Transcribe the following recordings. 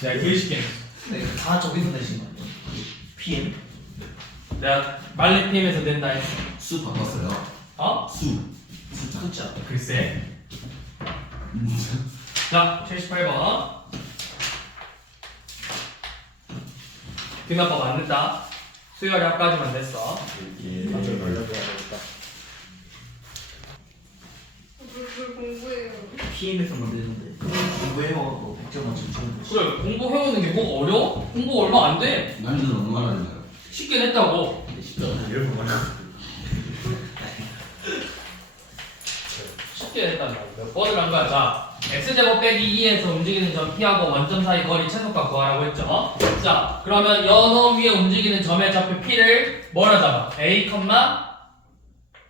내가 되게 쉽게 냈어. 네, 다 저기서 내신 거 아니에요? PM? 내가 말레 PM에서 낸다 했어. 수 바꿨어요. 어? 수. 숫자. 글쎄. 자, 78번. 균합법 안 냈다. 수열이 합까지만 냈어. 이렇게. 나중에 알려줘야 되겠다. 뭘 공부해요? PM에서 만드는데 공부해요. 뭐 100점 맞추면 좋은 거지. 그래, 공부해오는 게 뭐가 어려워? 공부 얼마 안 돼. 남들은 얼마나 하는가요? 쉽게 냈다고. 쉽죠. 이런 거 많이 쉽게 냈다는 거야. 몇 번을 한 거야. 자, x제곱 빼기 2에서 움직이는 점 P하고 원점 사이 거리 최소값 구하라고 했죠. 자, 그러면 연어 위에 움직이는 점의 좌표 P를 뭐라 잡아? A,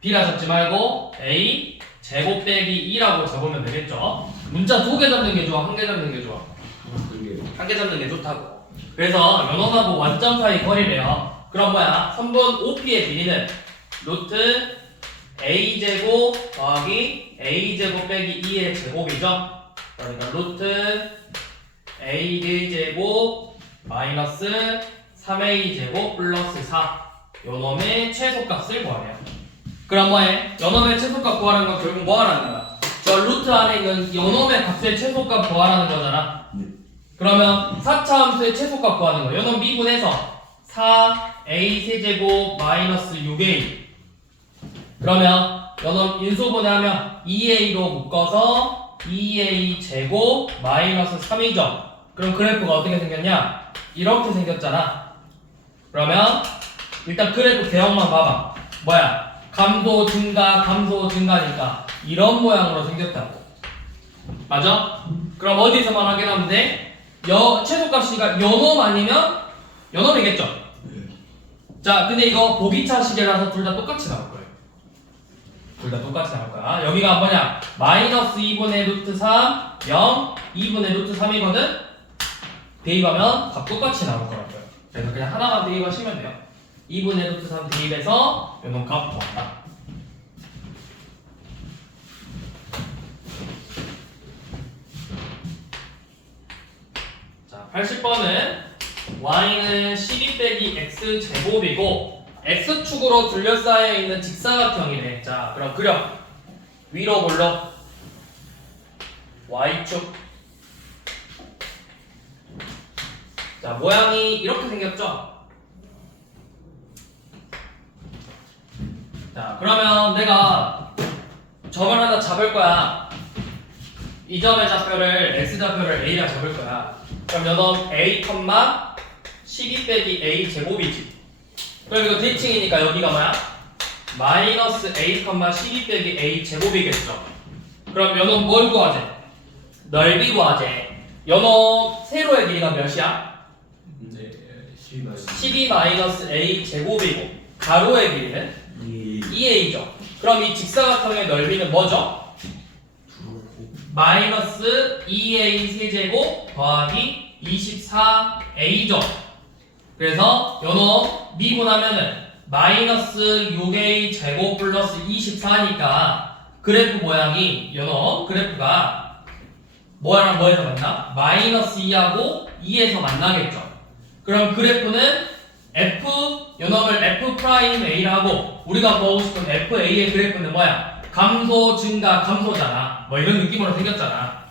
B라 잡지 말고 A 제곱 빼기 2라고 잡으면 되겠죠. 문자 2개 잡는 게 좋아? 1개 잡는 게 좋아? 그게 1개 잡는 게 좋다고. 그래서 연원하고 원점 사이 거리래요. 그럼 뭐야? 선분 OP의 길이는 루트 A제곱 더하기 A제곱 빼기 2의 제곱이죠. 그러니까 루트 A1제곱 마이너스 3A제곱 플러스 4 요놈의 최소값을 구하래요. 그럼 뭐해? 요놈의 최소값 구하라는 건 결국 뭐 하라는 거야? 저 루트 안에 있는 요놈의 값의 최소값 구하라는 거잖아. 네. 그러면 4차 함수의 최소값 구하는 거야. 요놈 미분해서 4A 세제곱 마이너스 6A. 그러면 요놈 인수분해하면 2A로 묶어서 2A 제곱 마이너스 3이죠. 그럼 그래프가 어떻게 생겼냐? 이렇게 생겼잖아. 그러면 일단 그래프 개형만 봐봐. 뭐야? 감소 증가니까 이런 모양으로 생겼다고. 맞아? 그럼 어디서만 확인하면 돼? 최소값이가 요놈 아니면 요놈이겠죠? 네. 자, 근데 이거 보기차 시계라서 둘 다 똑같이 나올 거예요. 둘 다 똑같이 나올 거야. 여기가 뭐냐? 마이너스 2분의 루트 3, 0, 2분의 루트 3이거든? 대입하면 값 똑같이 나올 거라고요. 그래서 그냥 하나만 대입하시면 돼요. 2분의 루트 3 대입해서 요놈 값 구한다. 자, 80번은 y는 12 빼기 x 제곱이고 x축으로 둘러싸여 있는 직사각형이래. 자, 그럼 그려. 위로 볼러 y축. 자, 모양이 이렇게 생겼죠? 자, 그러면 내가 점을 하나 잡을 거야. 이 점의 좌표를 x좌표를 a라 잡을 거야. 그럼 요놈 a, 12 빼기 a 제곱이지. 그럼 이거 대칭이니까 여기가 뭐야? 마이너스 a, 12 빼기 a 제곱이겠죠. 그럼 요놈 뭘 구하재? 넓이 구하재. 요놈 세로의 길이가 몇이야? 네. 12 마이너스 a 제곱이고 가로의 길이는 2a죠. 그럼 이 직사각형의 넓이는 뭐죠? 마이너스 2a 세제곱 더하기 24a죠. 그래서 요놈 미분하면은 마이너스 6a 제곱 플러스 24니까 그래프 모양이 요놈 그래프가 뭐랑 뭐에서 만나? 마이너스 2하고 2에서 만나겠죠. 그럼 그래프는 f 요놈을 f 프라임 a라 하고 우리가 보고 싶은 fa의 그래프는 뭐야? 감소 증가 감소잖아. 뭐 이런 느낌으로 생겼잖아.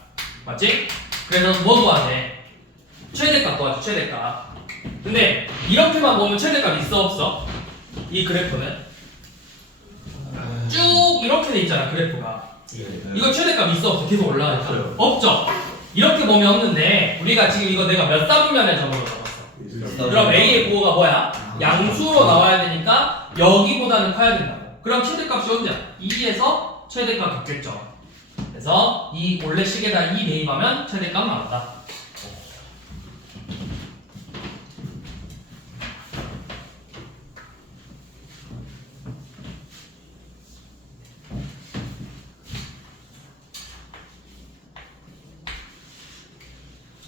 맞지? 그래서 뭐 구하재? 최대값 구하지. 최대값. 근데 이렇게만 보면 최대값 있어 없어? 이 그래프는 쭉 이렇게 돼 있잖아. 그래프가 이거 최대값 있어 없어? 계속 올라가니까 없어요. 없죠? 이렇게 보면 없는데 우리가 지금 이거 내가 몇 사분면의 점으로 잡았어. 그럼 A의 부호가 뭐야? 양수로 나와야 되니까 여기보다는 커야 된다고. 그럼 최대값이 언제야? 2에서 최대값 같겠죠. 그래서 이 원래 식에다 2 대입하면 최대값 나온다.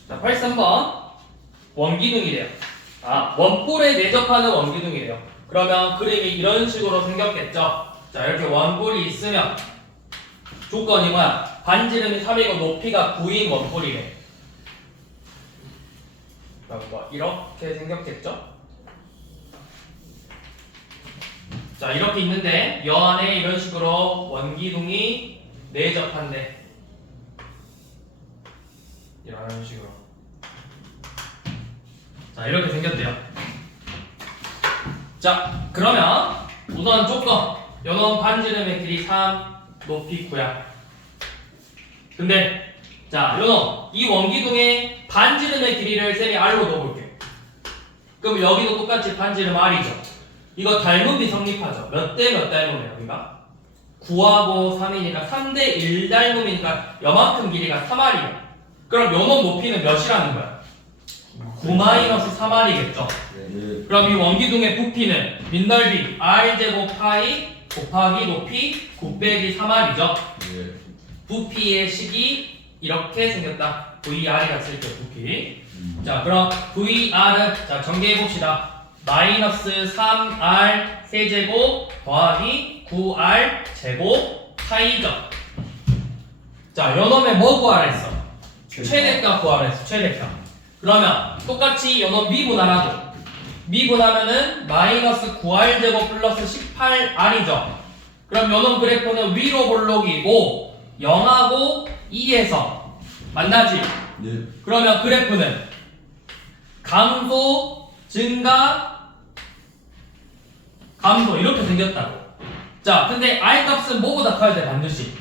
자, 83번 원기둥이래요. 원뿔에 내접하는 원기둥이래요. 그러면 그림이 이런 식으로 생겼겠죠. 자, 이렇게 원뿔이 있으면 조건이 뭐야? 반지름이 3이고 높이가 9인 원뿔이래. 이렇게 생겼겠죠? 자, 이렇게 있는데 여 안에 이런 식으로 원기둥이 내접한대. 이런 식으로. 자, 이렇게 생겼대요. 자, 그러면 우선 조건. 요놈 반지름의 길이 3, 높이 9야. 근데 자, 요놈 이 원기둥의 반지름의 길이를 쌤이 R로 넣어볼게. 그럼 여기도 똑같이 반지름 R이죠. 이거 닮음이 성립하죠. 몇 대 몇 닮음이에요, 여기가? 9하고 3이니까 3대 1 닮음이니까 요만큼 길이가 3R이야. 그럼 요놈 높이는 몇이라는 거야? 9-3R이겠죠. 네. 그럼 이 원기둥의 부피는 밑넓이 R제곱 파이 곱하기 높이 9 빼기 3R이죠. 네. 부피의 식이 이렇게 생겼다. VR이라 쓸게요, 부피. 자, 그럼 VR은 자 전개해 봅시다. 마이너스 3R 세제곱 더하기 9R 제곱 파이죠. 자, 요놈의 뭐 구하라 했어? 최대값 구하라 했어, 최대값. 그러면 똑같이 요놈 미분하라고. 미분하면은 마이너스 9R 제곱 플러스 18R이죠. 그럼 요놈 그래프는 위로 볼록이고 0하고 2에서 만나지? 네. 그러면 그래프는 감소, 증가, 감소 이렇게 생겼다고. 자, 근데 R 값은 뭐보다 커야 돼? 반드시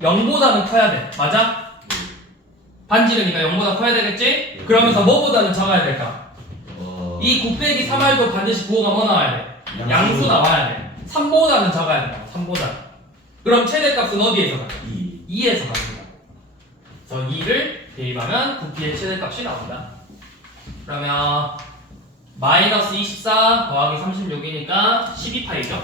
0보다는 커야 돼. 맞아? 반지름이니까 0보다 커야 되겠지? 그러면서 뭐보다는 작아야 될까? 이 9 빼기 3R도 반드시 부호가 뭐 나와야 돼? 양수 나와야 돼. 3보다는 작아야 된다. 3보다. 그럼 최대값은 어디에서 나와? 2에서 나옵니다. 그래서 2를 대입하면 부피의 최대값이 나온다. 그러면 마이너스 24 더하기 36이니까 12파이죠.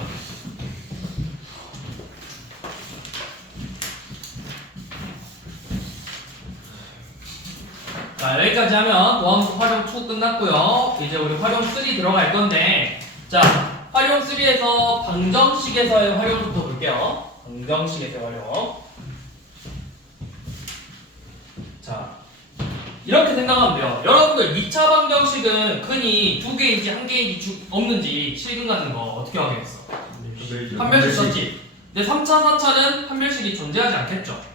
자, 여기까지 하면 모함수 활용 2 끝났고요. 이제 우리 활용 3 들어갈 건데, 자, 활용 3에서 방정식에서의 활용부터 볼게요. 방정식에서의 활용. 자, 이렇게 생각하면 돼요. 여러분들 2차 방정식은 흔히 2개인지 1개인지 없는지 실근 같은 거 어떻게 하겠어? 판별식 썼지? 근데 3차, 4차는 판별식이 존재하지 않겠죠?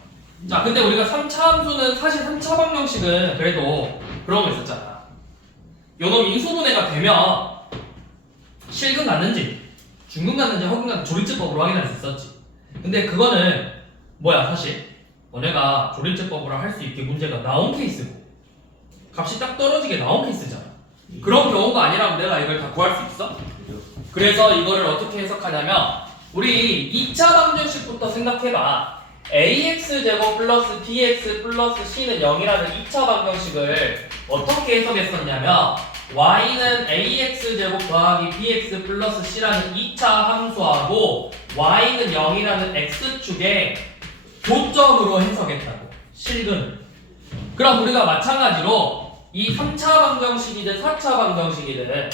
자, 근데 우리가 3차 함수는 사실 3차 방정식은 그래도 그런 거 있었잖아. 요놈 인수분해가 되면 실근 갖는지 중근 갖는지 허근 갖는지 조리제법으로 확인할 수 있었지. 근데 그거는 뭐야 사실 너네가 조리제법으로 할 수 있게 문제가 나온 케이스고 값이 딱 떨어지게 나온 케이스잖아. 그런 경우가 아니라면 내가 이걸 다 구할 수 있어? 그래서 이거를 어떻게 해석하냐면 우리 2차 방정식부터 생각해봐. AX제곱 플러스 BX 플러스 C는 0이라는 2차 방정식을 어떻게 해석했었냐면 Y는 AX제곱 더하기 BX 플러스 C라는 2차 함수하고 Y는 0이라는 X축에 교점으로 해석했다고. 실근을. 그럼 우리가 마찬가지로 이 3차 방정식이든 4차 방정식이든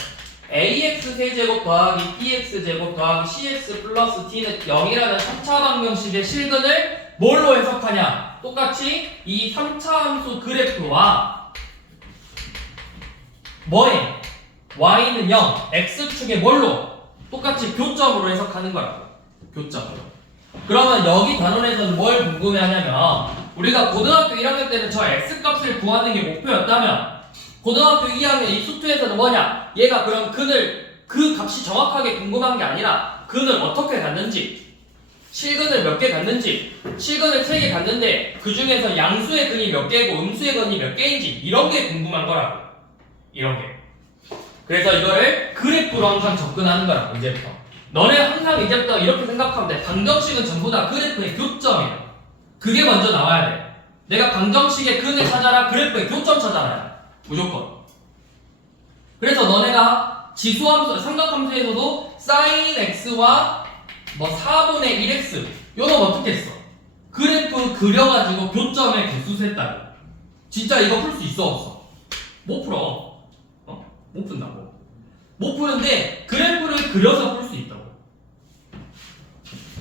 AX 세제곱 더하기 BX제곱 더하기 CX 플러스 T는 0이라는 3차 방정식의 실근을 뭘로 해석하냐? 똑같이 이 3차 함수 그래프와 뭐에? Y는 0, X축의 뭘로? 똑같이 교점으로 해석하는 거라고. 교점으로. 그러면 여기 단원에서는 뭘 궁금해하냐면 우리가 고등학교 1학년 때는 저 X값을 구하는 게 목표였다면 고등학교 2학년 이 수투에서는 뭐냐? 얘가 그럼 그 값이 정확하게 궁금한 게 아니라 근을 어떻게 갖는지 실근을 몇 개 갖는지 실근을 3개 갖는데 그 중에서 양수의 근이 몇 개고 음수의 근이 몇 개인지 이런 게 궁금한 거라고. 이런 게. 그래서 이거를 그래프로 항상 접근하는 거라고. 이제부터 너네 항상 이제부터 이렇게 생각하면 돼. 방정식은 전부 다 그래프의 교점이야. 그게 먼저 나와야 돼. 내가 방정식의 근을 찾아라, 그래프의 교점 찾아라. 무조건. 그래서 너네가 지수함수, 삼각함수에서도 sin x와 뭐 4분의 1x 요놈 어떻게 했어? 그래프 그려가지고 교점의 개수 셌다고. 진짜 이거 풀 수 있어 없어? 못 풀어. 못 푼다고. 못 푸는데 그래프를 그려서 풀 수 있다고.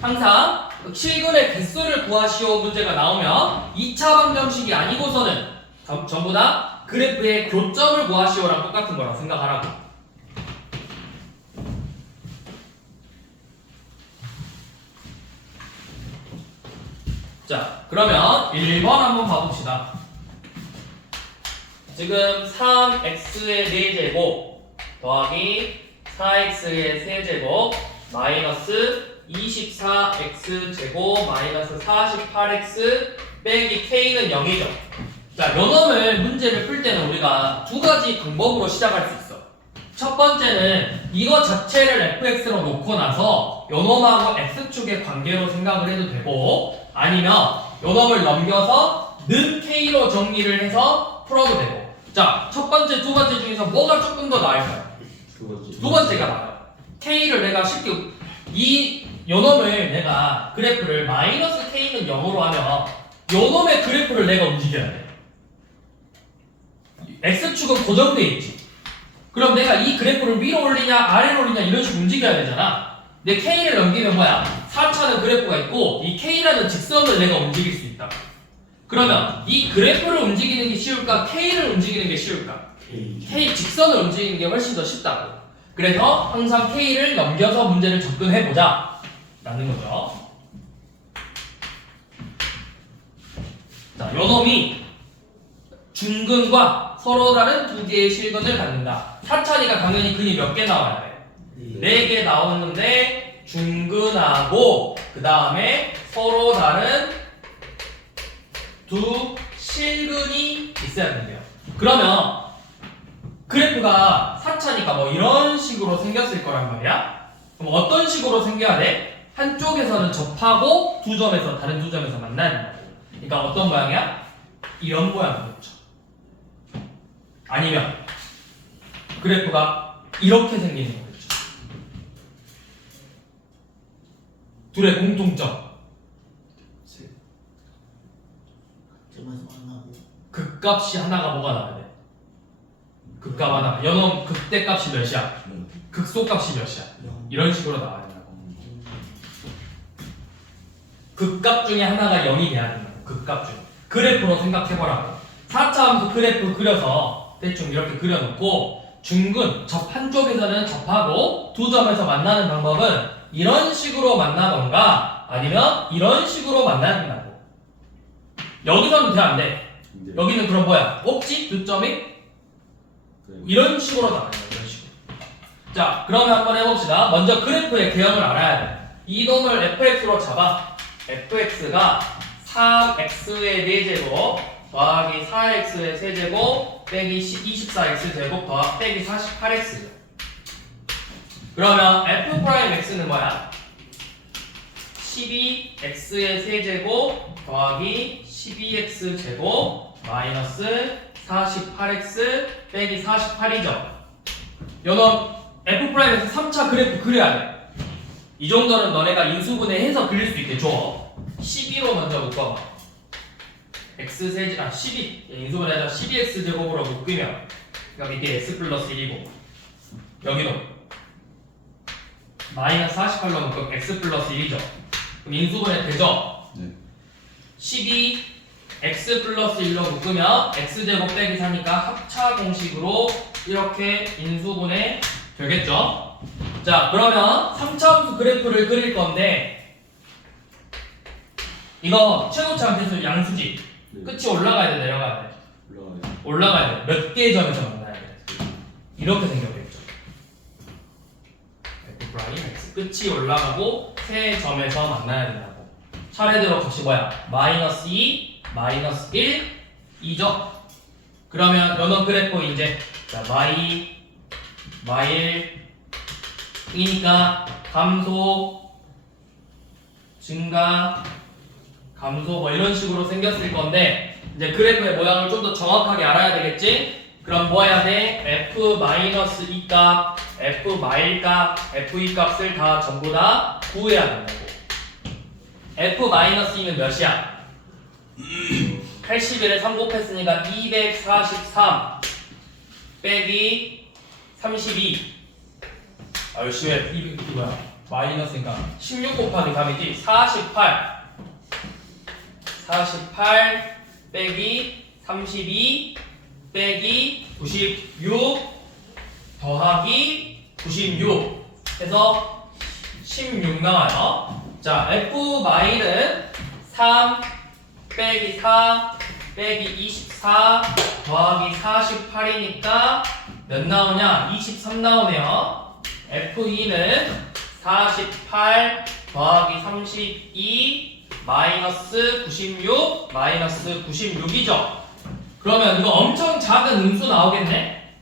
항상 실근의 개수를 구하시오 문제가 나오면 2차 방정식이 아니고서는 전부 다 그래프의 교점을 구하시오랑 똑같은 거라고 생각하라고. 자, 그러면 1번 한번 봐봅시다. 지금 3x의 4제곱 더하기 4x의 세제곱 마이너스 24x 제곱 마이너스 48x 빼기 k는 0이죠. 자, 요놈을 문제를 풀 때는 우리가 두 가지 방법으로 시작할 수 있어. 첫 번째는 이거 자체를 fx로 놓고 나서 요놈하고 x축의 관계로 생각을 해도 되고, 아니면 요놈을 넘겨서 는 k로 정리를 해서 풀어도 되고. 자, 첫 번째, 두 번째 중에서 뭐가 조금 더 나을까요? 두 번째가 나아요. k를 내가 쉽게 이 요놈을 내가 그래프를 마이너스 k는 0으로 하면 요놈의 그래프를 내가 움직여야 돼. x축은 고정돼 있지. 그럼 내가 이 그래프를 위로 올리냐 아래로 올리냐 이런 식으로 움직여야 되잖아. 근데 k를 넘기면 뭐야? 4차는 그래프가 있고 이 k라는 직선을 내가 움직일 수 있다. 그러면 이 그래프를 움직이는 게 쉬울까? k를 움직이는 게 쉬울까? K 직선을 움직이는 게 훨씬 더 쉽다고. 그래서 항상 K를 넘겨서 문제를 접근해보자 라는 거죠. 자, 요놈이 중근과 서로 다른 두 개의 실근을 갖는다. 4차니까 당연히 근이 몇 개 나와야 돼? 4개 나오는데 중근하고 그 다음에 서로 다른 두 실근이 있어야 된대요. 그러면 그래프가 4차니까 뭐 이런 식으로 생겼을 거란 말이야. 그럼 어떤 식으로 생겨야 돼? 한쪽에서는 접하고 두 점에서 다른 두 점에서 만나야 된다고. 그러니까 어떤 모양이야? 이런 모양이겠죠. 아니면 그래프가 이렇게 생기는 거겠죠. 둘의 공통점. 점에서 만나고 극값이 하나가 뭐가 나와야 돼? 극값 하나. 연놈 극대값이 몇이야? 극소값이 몇이야? 이런 식으로 나와야 된다고. 극값 중에 하나가 0이 돼야 된다고. 극값 중에. 그래프로 생각해보라고. 4차 함수 그래프 그려서 대충 이렇게 그려놓고 중근, 접 한쪽에서는 접하고 두 점에서 만나는 방법은 이런 식으로 만나던가 아니면 이런 식으로 만나야 된다고. 여기서는 돼 안 돼? 여기는 그럼 뭐야? 꼭지? 두 점이? 이런 식으로 나와요. 이런 식으로. 자, 그러면 한번 해봅시다. 먼저 그래프의 개형을 알아야 돼. 이 놈을 fx로 잡아. fx가 3x의 4제곱 더하기 4x의 세제곱 빼기 24x 제곱 더하기 빼기 48x. 그러면 f'x는 뭐야? 12x의 세제곱 더하기 12x 제곱 마이너스 48x 빼기 48이죠. 요놈 f'에서 3차 그래프 그려야 돼. 이 정도는 너네가 인수분해해서 그릴 수 있게 줘. 12로 먼저 묶어봐. x 세제 12 인수분해해서 12x 제곱으로 묶으면 그러니까 밑에 x 플러스 1이고 여기도 마이너스 48로 묶으면 x 플러스 1이죠. 그럼 인수분해 되죠? 네. 12 x 플러스 1로 묶으면 x제곱 빼기 4니까 합차 공식으로 이렇게 인수분해 되겠죠? 자, 그러면 3차 함수 그래프를 그릴 건데 이거 최고차 함수 양수지. 네. 끝이 올라가야 돼, 내려가야 돼? 올라가야 돼. 몇 개의 점에서 만나야 돼? 이렇게 생겨있죠. f'(x) 끝이 올라가고 세 점에서 만나야 된다고. 차례대로 값이 뭐야? 마이너스 2, 마이너스 1, 2죠? 그러면 요놈 그래프 이제 자, 마일이니까 감소, 증가, 감소 뭐 이런 식으로 생겼을 건데 이제 그래프의 모양을 좀 더 정확하게 알아야 되겠지? 그럼 뭐 해야 돼? f-2 값, f-1 값, f2 값을 다 전부 다 구해야 된다고. f-2는 몇이야? 81에 3 곱했으니까 243 빼기 32. 아, 열심히 해. 이게 뭐야? 마이너스니까 16 곱하기 3이지? 48 빼기 32 빼기 96 더하기 96 해서 16 나와요. 자, F마일은 3 빼기 4 빼기 24 더하기 48이니까 몇 나오냐? 23 나오네요. F2는 48 더하기 32 마이너스 96 마이너스 96이죠. 그러면 이거 엄청 작은 음수 나오겠네?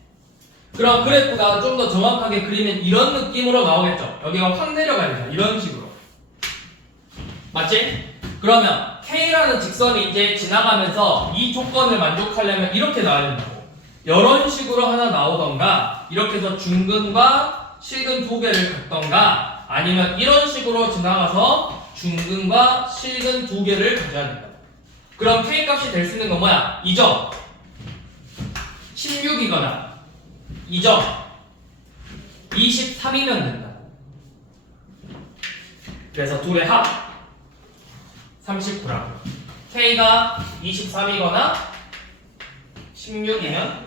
그럼 그래프가 좀 더 정확하게 그리면 이런 느낌으로 나오겠죠. 여기가 확 내려가야 되죠. 이런 식으로. 맞지? 그러면 K라는 직선이 이제 지나가면서 이 조건을 만족하려면 이렇게 나와야 된다고. 이런 식으로 하나 나오던가 이렇게 해서 중근과 실근 두 개를 갖던가 아니면 이런 식으로 지나가서 중근과 실근 두 개를 가져야 된다고. 그럼 K 값이 될 수 있는 건 뭐야? 2점 16이거나 2점 23이면 된다고. 그래서 둘의 합 39라고. K가 23이거나 16이면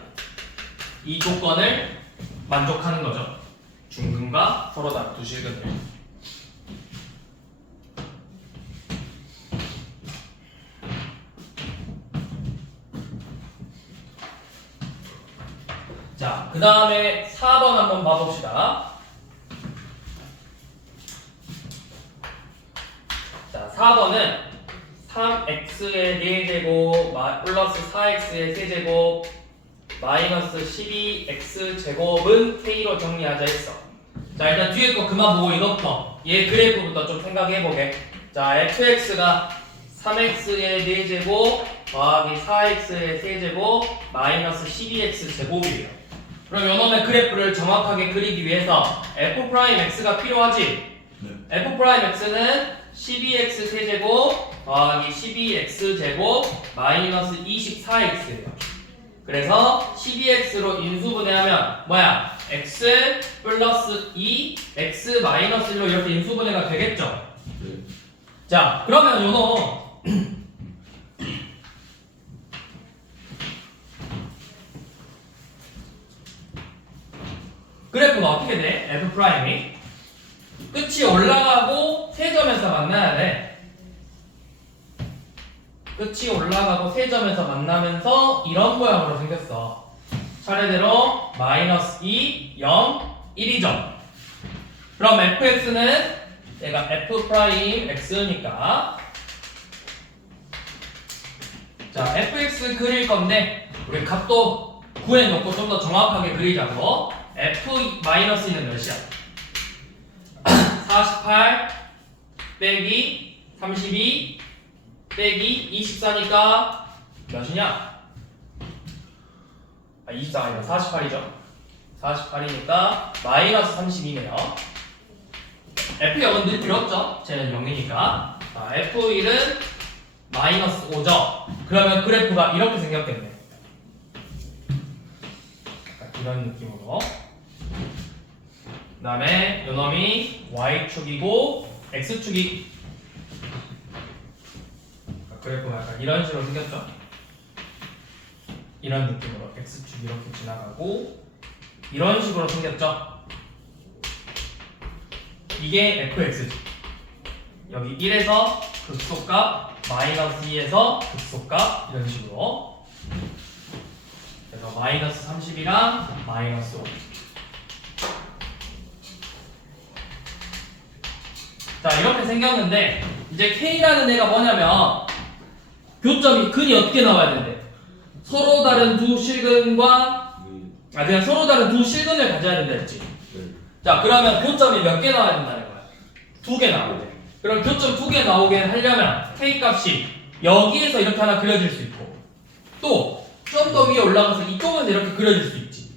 이 조건을 만족하는 거죠. 중근과 서로 다른 두 실근을. 자, 그 다음에 4번 한번 봐봅시다. 자, 4번은 3x의 4제곱 플러스 4x의 세제곱 마이너스 12x제곱은 k로 정리하자 했어. 자, 일단 뒤에 거 그만 보고 이것부터 얘 그래프부터 좀 생각해보게. 자, fx가 3x의 4제곱 더하기 4x의 세제곱 마이너스 12x제곱이에요. 그럼 요놈의 그래프를 정확하게 그리기 위해서 f'x가 필요하지? 네. f'x는 12x 세제곱 더하기 12x제곱 마이너스 24x예요. 그래서 12x로 인수분해하면 뭐야? x 플러스 2 x 마이너스 1로 이렇게 인수분해가 되겠죠? 네. 자, 그러면 요놈 그래프가 어떻게 돼? f'이 끝이 올라가고 세점에서 만나야 돼. 끝이 올라가고 세점에서 만나면서 이런 모양으로 생겼어. 차례대로 마이너스 2, 0, 1이죠. 그럼 fx는 얘가 f'x니까 자, fx 그릴 건데 우리 값도 구해놓고 좀 더 정확하게 그리자고. f-는 몇이야? 48 빼기 32 빼기 24니까 몇이냐? 24가 아니라 48이죠. 48이니까 마이너스 32네요. F0은 늘 필요 없죠. 쟤는 0이니까. F1은 마이너스 5죠. 그러면 그래프가 이렇게 생겼겠네. 이런 느낌으로. 그 다음에 요놈이 Y축이고 X축이 그래프가 약간 이런 식으로 생겼죠. 이런 느낌으로 X축이 이렇게 지나가고 이런 식으로 생겼죠. 이게 fx죠. 여기 1에서 극소값 마이너스 2에서 극소값 이런 식으로. 그래서 마이너스 30이랑 마이너스 5. 자, 이렇게 생겼는데 이제 K라는 애가 뭐냐면 교점이 근이 어떻게 나와야 된대? 서로 다른 두 실근과 그냥 서로 다른 두 실근을 가져야 된다 했지. 자, 그러면 교점이 몇 개 나와야 된다는 거야? 2개 나와야 돼. 그럼 교점 2개 나오게 하려면 K 값이 여기에서 이렇게 하나 그려질 수 있고 또 좀 더 위에 올라가서 이쪽에서 이렇게 그려질 수 있지.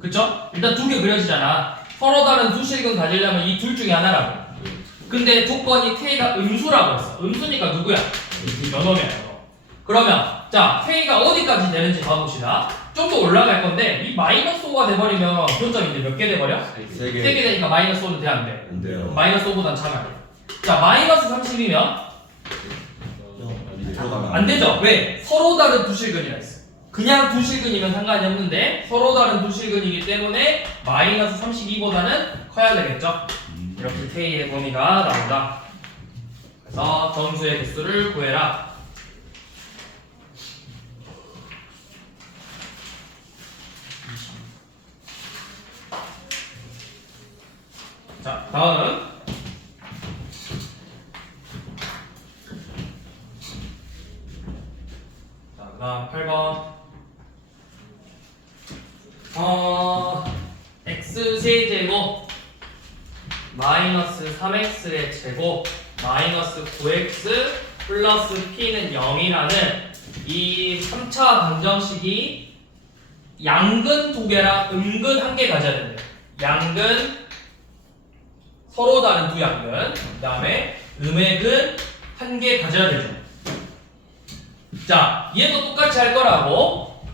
그쵸? 일단 2개 그려지잖아. 서로 다른 두 실근 가지려면 이 둘 중에 하나라고. 근데 조건이 K가 음수라고 했어. 음수니까 누구야? 연놈이야, 연놈. 그러면 자, K가 어디까지 되는지 봐봅시다. 좀 더 올라갈 건데 이 마이너스 5가 돼버리면 교점이 이제 몇 개 돼버려? 3개 되니까 마이너스 5는 돼, 안 돼? 안 돼요. 마이너스 5보단 작아야 돼. 자, 마이너스 30이면 들어가면 안 되죠? 왜? 서로 다른 두 실근이라 했어. 그냥 두 실근이면 상관이 없는데 서로 다른 두 실근이기 때문에 마이너스 32보다는 커야 되겠죠. 이렇게 K의 범위가 나온다. 그래서 점수의 개수를 구해라. 자, 다음 자, 그다음 8번 x3제곱 마이너스 3x의 제곱 마이너스 9x 플러스 p는 0이라는 이 3차 방정식이 양근 두 개랑 음근 한 개 가져야 된대요. 양근 서로 다른 두 양근, 그 다음에 음액은 한 개 가져야 되죠. 자, 얘도 똑같이 할 거라고.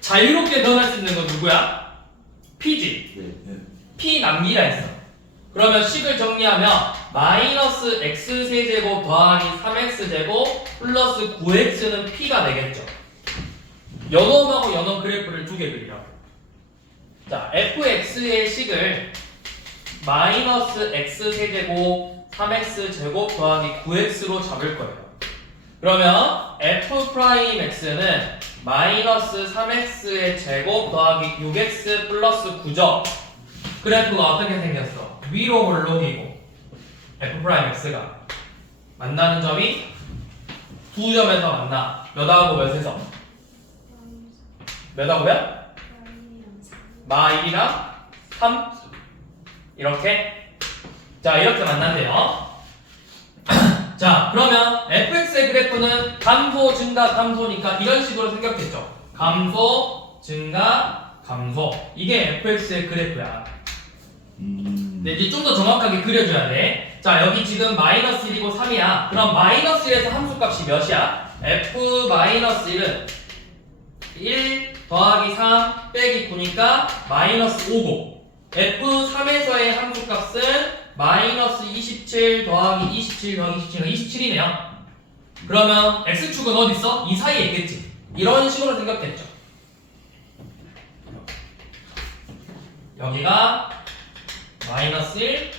자유롭게 변할 수 있는 건 누구야? P지. 네. P 남기라 했어. 그러면 식을 정리하면 마이너스 x3제곱 더하기 3x제곱 플러스 9x는 P가 되겠죠. 연놈하고 연놈 그래프를 두 개 그리라고. 자, fx의 식을 마이너스 x세제곱 3x제곱 더하기 9x로 잡을 거예요. 그러면 f'x는 마이너스 3x의 제곱 더하기 6x 플러스 9죠. 그래프가 어떻게 생겼어? 위로 몰록이고 f'x가 만나는 점이 두 점에서 만나. 몇하고 몇에서? 몇하고 몇? 마1이랑 3? 이렇게? 자, 이렇게 만난대요. 자, 그러면 fx의 그래프는 감소, 증가, 감소니까 이런 식으로 생겼겠죠. 감소, 증가, 감소. 이게 fx의 그래프야. 근데 이제 좀 더 정확하게 그려줘야 돼. 자, 여기 지금 마이너스 1이고 3이야. 그럼 마이너스 1에서 함수값이 몇이야? f-1은 1 더하기 3 빼기 9니까 마이너스 5고 f3에서의 함수값은 마이너스 27 더하기 27 더하기 27가 27이네요. 그러면 x축은 어디 있어? 이 사이에 있겠지. 이런 식으로 생각했죠. 여기가 마이너스 1,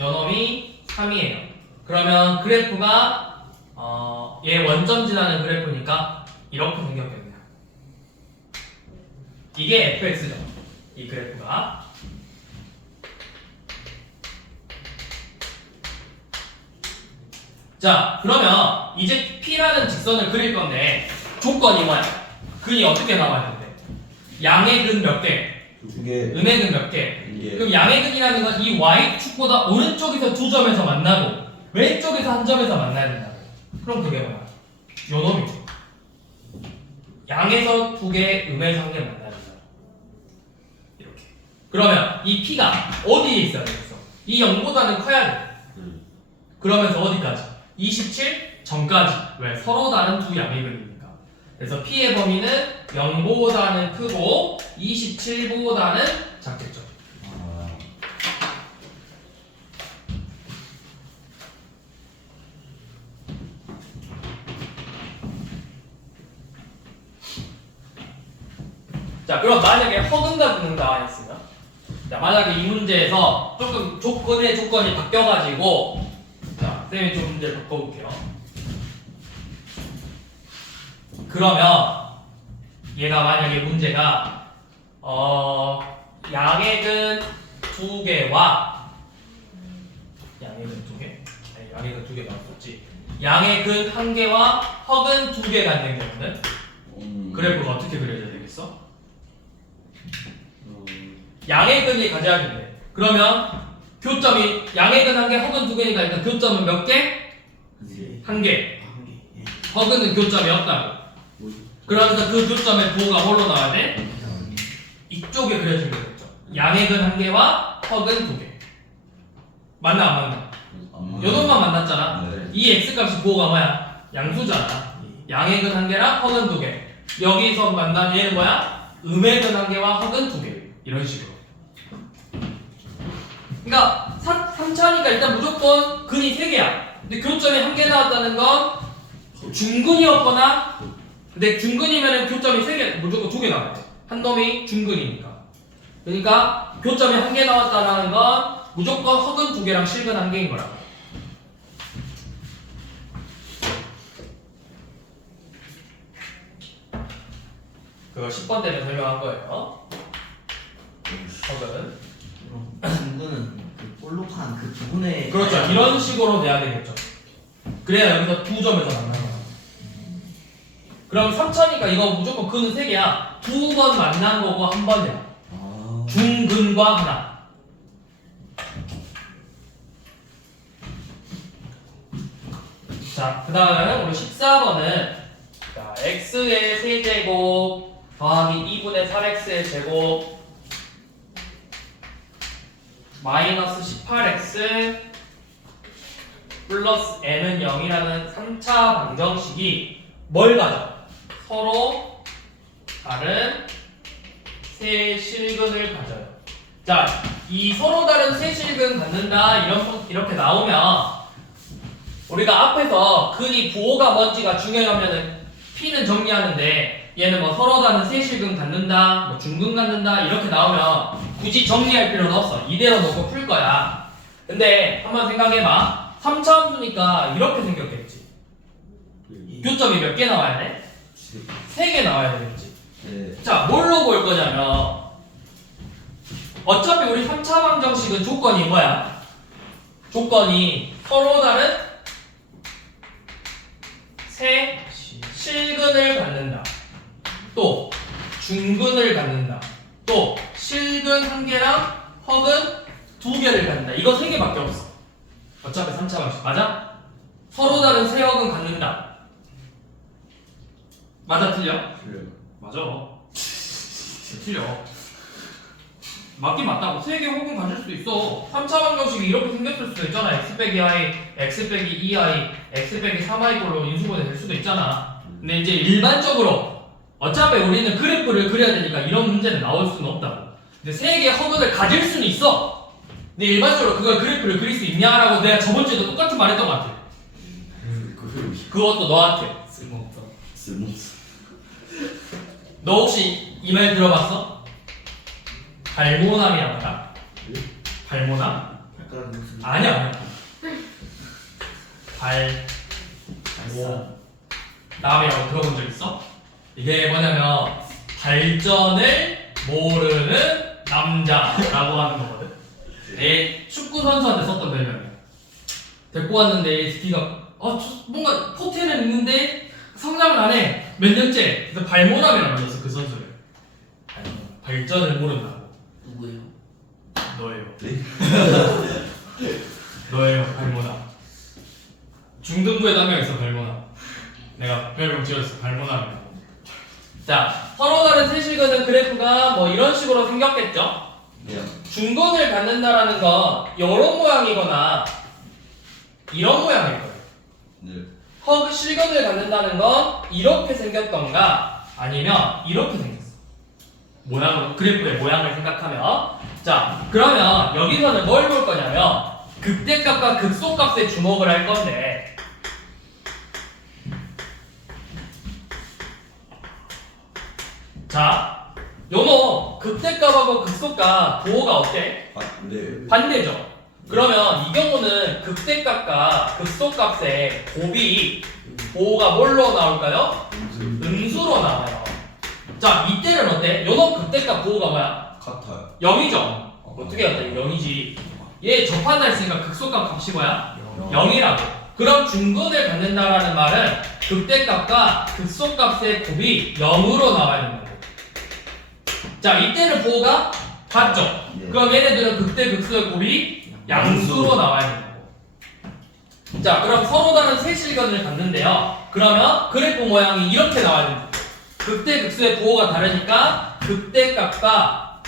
요놈이 3이에요. 그러면 그래프가 얘 원점 지나는 그래프니까 이렇게 생겼겠네요. 이게 fx죠. 이 그래프가. 자, 그러면 이제 P라는 직선을 그릴 건데 조건이 뭐야? 근이 어떻게 나와야 되는데? 양의 근 몇 개? 두 개. 음의 근 몇 개? 예. 그럼 양의 근이라는 건 이 Y축보다 오른쪽에서 두 점에서 만나고 왼쪽에서 한 점에서 만나야 된다고. 그럼 그게 뭐야? 요 놈이죠. 양에서 두 개, 음에서 한 개 만나야 된다고. 이렇게. 그러면 이 P가 어디에 있어야 되겠어? 이 0보다는 커야 돼. 그러면서 어디까지? 27 전까지. 왜? 서로 다른 두 양의 근이니까. 그래서 P의 범위는 0보다는 크고 27보다는 작겠죠. 자, 그럼 만약에 허근과 근응가 했으면, 자, 만약에 이 문제에서 조금 조건이 바뀌어가지고, 자, 쌤이 좀 문제를 바꿔볼게요. 그러면 얘가 만약에 문제가 양액은 두 개와 양액은 두 개? 아니, 양액은 두 개 나왔었지. 양액은 한 개와 허근 두 개가 있는 경우는 그래프가 어떻게 그려져야 되겠어? 양액근이 가져야 된대. 그러면 교점이 양액은 한 개, 허근 두 개니까 일단 교점은 몇 개? 한 개. 허근은 교점이 없다고. 그러면서 그 교점의 부호가 뭘로 나와야 돼? 이쪽에 그려지면 되겠죠. 양액은 한 개와 허근 두 개. 맞나 안 맞나? 요놈만 만났잖아. 네. 이 x값이 부호가 뭐야? 양수잖아. 양액은 한 개랑 허근 두 개. 여기서 만난 얘는 뭐야? 음액은 한 개와 허근 두 개. 이런 식으로. 그러니까 3차니까 일단 무조건 근이 3개야. 근데 교점이 한 개 나왔다는 건 중근이었거나 근데 중근이면은 교점이 3개, 무조건 2개 나와야 돼. 한 놈이 중근이니까. 그러니까 교점이 1개 나왔다는 건 무조건 허근 2개랑 실근 1개인 거라고. 그거 10번 때문에 설명한 거예요. 허근. 그럼 중근은 그 볼록한 그 부분에 그렇죠. 이런 식으로 돼야 되겠죠. 그래야 여기서 2점에서 만나는 거야. 그럼 3차니까 이거 무조건 근은 3개야. 2번 만난 거고 1번이야. 아, 중근과 하나. 자, 그 다음에 우리 14번은 자, x의 세제곱 더하기 2분의 3x의 제곱 마이너스 18x 플러스 n은 0이라는 3차 방정식이 뭘 가져? 서로 다른 세 실근을 가져요. 자, 이 서로 다른 세 실근 갖는다 이렇게 나오면 우리가 앞에서 근이 부호가 뭔지가 중요하면은 P는 정리하는데 얘는 뭐 서로 다른 세 실근 갖는다, 뭐 중근 갖는다 이렇게 나오면 굳이 정리할 필요는 없어. 이대로 놓고 풀 거야. 근데 한번 생각해봐. 3차 함수니까 이렇게 생겼겠지. 교점이 몇 개 나와야 돼? 3개 나와야 되겠지. 네. 자, 뭘로 볼 거냐면 어차피 우리 3차 방정식은 조건이 뭐야? 조건이 서로 다른 세 실근을 갖는다. 또 중근을 갖는다. 또 실근 1개랑 허근 2개를 갖는다. 이거 3개밖에 없어. 어차피 3차 방식. 맞아? 서로 다른 세 허근 갖는다. 맞아 틀려? 틀려요. 맞아. 틀려. 맞긴 맞다고. 3개 혹은 가질 수도 있어. 3차 방정식이 이렇게 생겼을 수도 있잖아. x 빼기 i, x 빼기 2i, x 빼기 3i 꼴로 인수분해 될 수도 있잖아. 근데 이제 일반적으로 어차피 우리는 그래프를 그려야 되니까 이런 문제는 나올 수는 없다고. 근데 3개의 허근을 가질 수는 있어. 근데 일반적으로 그걸 그래프를 그릴 수 있냐라고 내가 저번 주에도 똑같은 말 했던 것 같아. 그것도 너한테. 쓸모없다. 쓸모없어. 너 혹시 이 말 들어봤어? 발모남이라고 알아? 발모남? 발가락 무슨 아니야. 남이라고 들어본 적 있어? 이게 뭐냐면 발전을 모르는 남자라고 하는 거거든. 내 축구 선수한테 썼던 별명이야. 데리고 왔는데 스키가 뭔가 포텐은 있는데 성장을 안 해. 몇 년째. 그래서 발모남이라고 불렀어 그 선수를. 발전을 모른다고. 누구예요? 너예요. 네? 너예요 발모남. 중등부에도 한 명 있어 발모남. 내가 별명 지었어 발모남이라고. 자, 서로 다른 세실근은 그래프가 뭐 이런 식으로 생겼겠죠? 네. 중근을 갖는다라는 건 이런 모양이거나 이런 모양일 거예요. 네. 허그 실근을 갖는다는 건 이렇게 생겼던가 아니면 이렇게 생겼어. 모양으로 그래프의 모양을 생각하면 자, 그러면 여기서는 뭘 볼 거냐면 극대값과 극소값에 주목을 할 건데 자, 요놈 극대값하고 극소값 보호가 어때? 아, 네. 반대죠. 그러면 이 경우는 극대값과 극소값의 곱이 보호가 뭘로 나올까요? 음수로 나와요. 자, 이때는 어때? 요놈 극대값 보호가 뭐야? 같아요. 0이죠. 어떻게 했다? 0이지. 얘 접한다 했으니까 극소값 값이 뭐야? 0이라고. 그럼 중근을 갖는다라는 말은 극대값과 극소값의 곱이 0으로 나와야 된다고. 자, 이때는 보호가 같죠? 네. 그럼 얘네들은 극대 극소의 곱이 양수로 나와야 된다고. 자, 그럼 서로 다른 세 실근을 갖는데요. 그러면 그래프 모양이 이렇게 나와야 된다고. 극대 극소의 보호가 다르니까 극대값과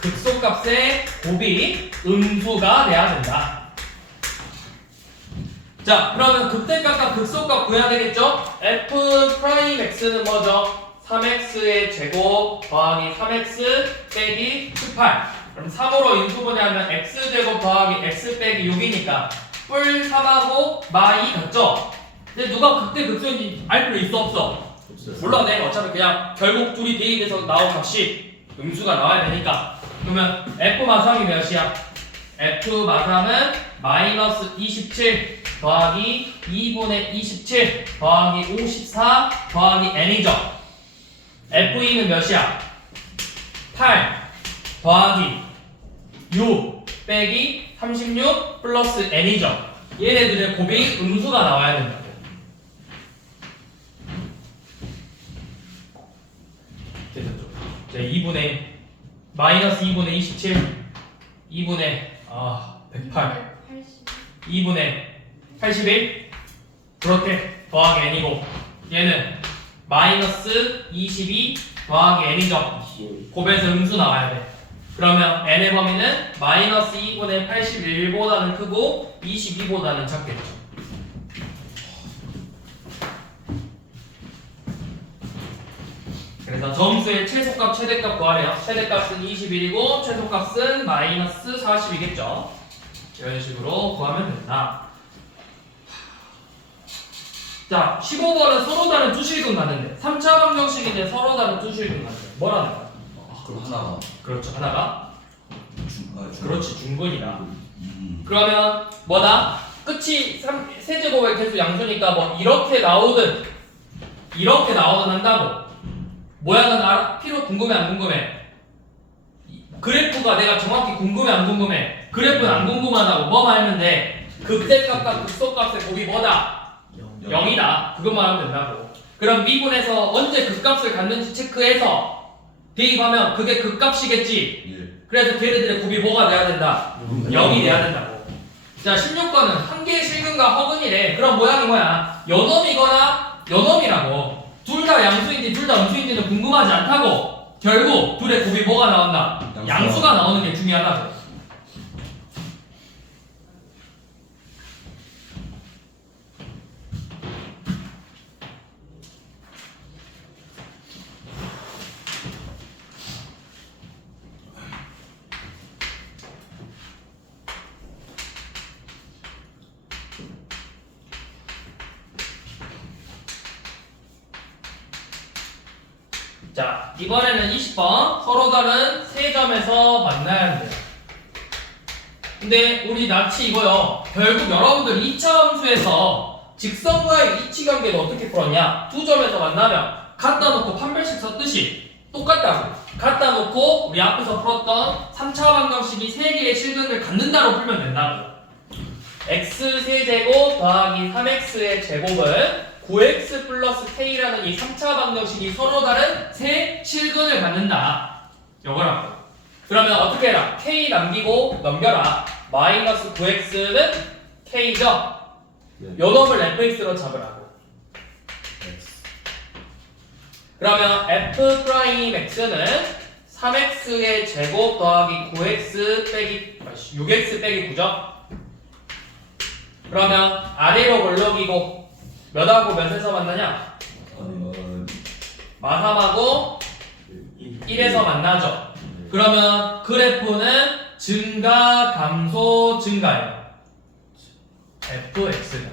극소값의 곱이 음수가 돼야 된다. 자, 그러면 극대값과 극소값 구해야 되겠죠? f'x는 뭐죠? 3x의 제곱 더하기 3x 빼기 18. 그럼 3으로 인수분해하면 x제곱 더하기 x 빼기 6이니까 뿔 3하고 마이 같죠? 근데 누가 극대 극소인지 알 필요 있어 없어? 몰라. 내가 어차피 그냥 결국 둘이 대입해서 나온 값이 음수가 나와야 되니까. 그러면 F 마삼이 몇이야? F 마삼은 마이너스 27 더하기 2분의 27 더하기 54 더하기 n이죠. F2는 몇이야? 8 더하기 6 빼기 36 플러스 n이죠. 얘네들의 곱이 음수가 나와야 된다고. 됐죠? 자, 2분의 마이너스 2분의 27 2분의 108 2분의 81 그렇게 더하기 n이고 얘는 마이너스 22 더하기 n이죠. 곱에서 음수 나와야 돼. 그러면 n의 범위는 마이너스 2분의 81보다는 크고 22보다는 작겠죠. 그래서 점수의 최소값, 최대값 구하래요. 최대값은 21이고 최소값은 마이너스 40이겠죠. 이런 식으로 구하면 된다. 자, 15번은 서로 다른 두 실근 갖는데 3차 방정식인데 서로 다른 두 실근 갖는데 뭐라는 거야? 그럼 하나가 그렇죠. 하나가 중. 그렇지 중분이다. 그러면 뭐다? 끝이 세제곱의 개수 양수니까 뭐 이렇게 나오든 한다고. 모양은 알아? 필요 궁금해 안 궁금해? 그래프가 내가 정확히 궁금해 안 궁금해? 그래프는 안 궁금하다고. 뭐만 하면 돼? 극대값과 극소값의 곱이 뭐다? 0이다. 그것만 하면 된다고. 그럼 미분에서 언제 극값을 갖는지 체크해서 대입하면 그게 극값이겠지. 예. 그래서 걔네들의 곱이 뭐가 돼야 된다? 0이 돼야 된다고. 자, 16번은 한 개의 실근과 허근이래. 그럼 모양이 뭐야? 연엄이거나 연엄이라고. 둘 다 양수인지 둘 다 음수인지는 궁금하지 않다고. 결국 둘의 곱이 뭐가 나온다? 양수가 나오는 게 중요하다고. 자, 이번에는 20번 서로 다른 세 점에서 만나야 돼요. 근데 우리 납치 이거요. 결국 여러분들 2차 함수에서 직선과의 이치 관계는 어떻게 풀었냐? 두 점에서 만나면 갖다 놓고 판별식 썼듯이 똑같다고. 갖다 놓고 우리 앞에서 풀었던 3차 방정식이 3개의 실근을 갖는다로 풀면 된다고. x 세제곱 더하기 3x의 제곱은 9x 플러스 k라는 이 3차 방정식이 서로 다른 세 실근을 갖는다. 요거라고. 그러면 어떻게 해라? k 남기고 넘겨라. 마이너스 9x는 k죠? 요 놈을 fx로 잡으라고. 그러면 f'x는 3x의 제곱 더하기 9x 빼기 6x 빼기 9죠? 그러면 아래로 볼록이고 몇하고 몇에서 만나냐? 마삼하고 1에서 만나죠. 그러면 그래프는 증가, 감소, 증가예요. fx가.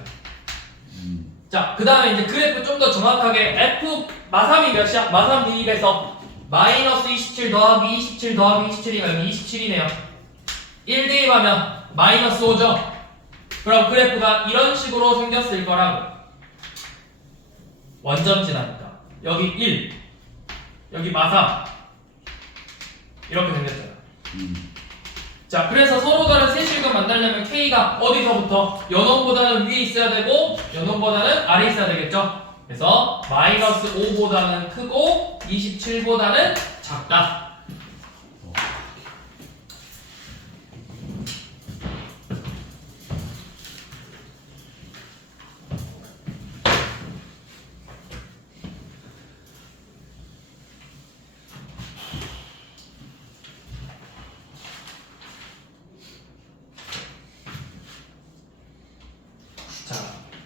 자, 그 다음에 이제 그래프 좀 더 정확하게 f 마삼이 몇이야? 마삼 대입해서 마이너스 27 더하기 27 더하기 27이가 여기 27이네요. 1 대입하면 마이너스 5죠. 그럼 그래프가 이런 식으로 생겼을 거라고. 원점 지나니까 여기 1 여기 마삼 이렇게 생겼잖아. 자, 그래서 서로 다른 세 실근 만나려면 k가 어디서부터? 연원보다는 위에 있어야 되고 연원보다는 아래에 있어야 되겠죠. 그래서 마이너스 5보다는 크고 27보다는 작다.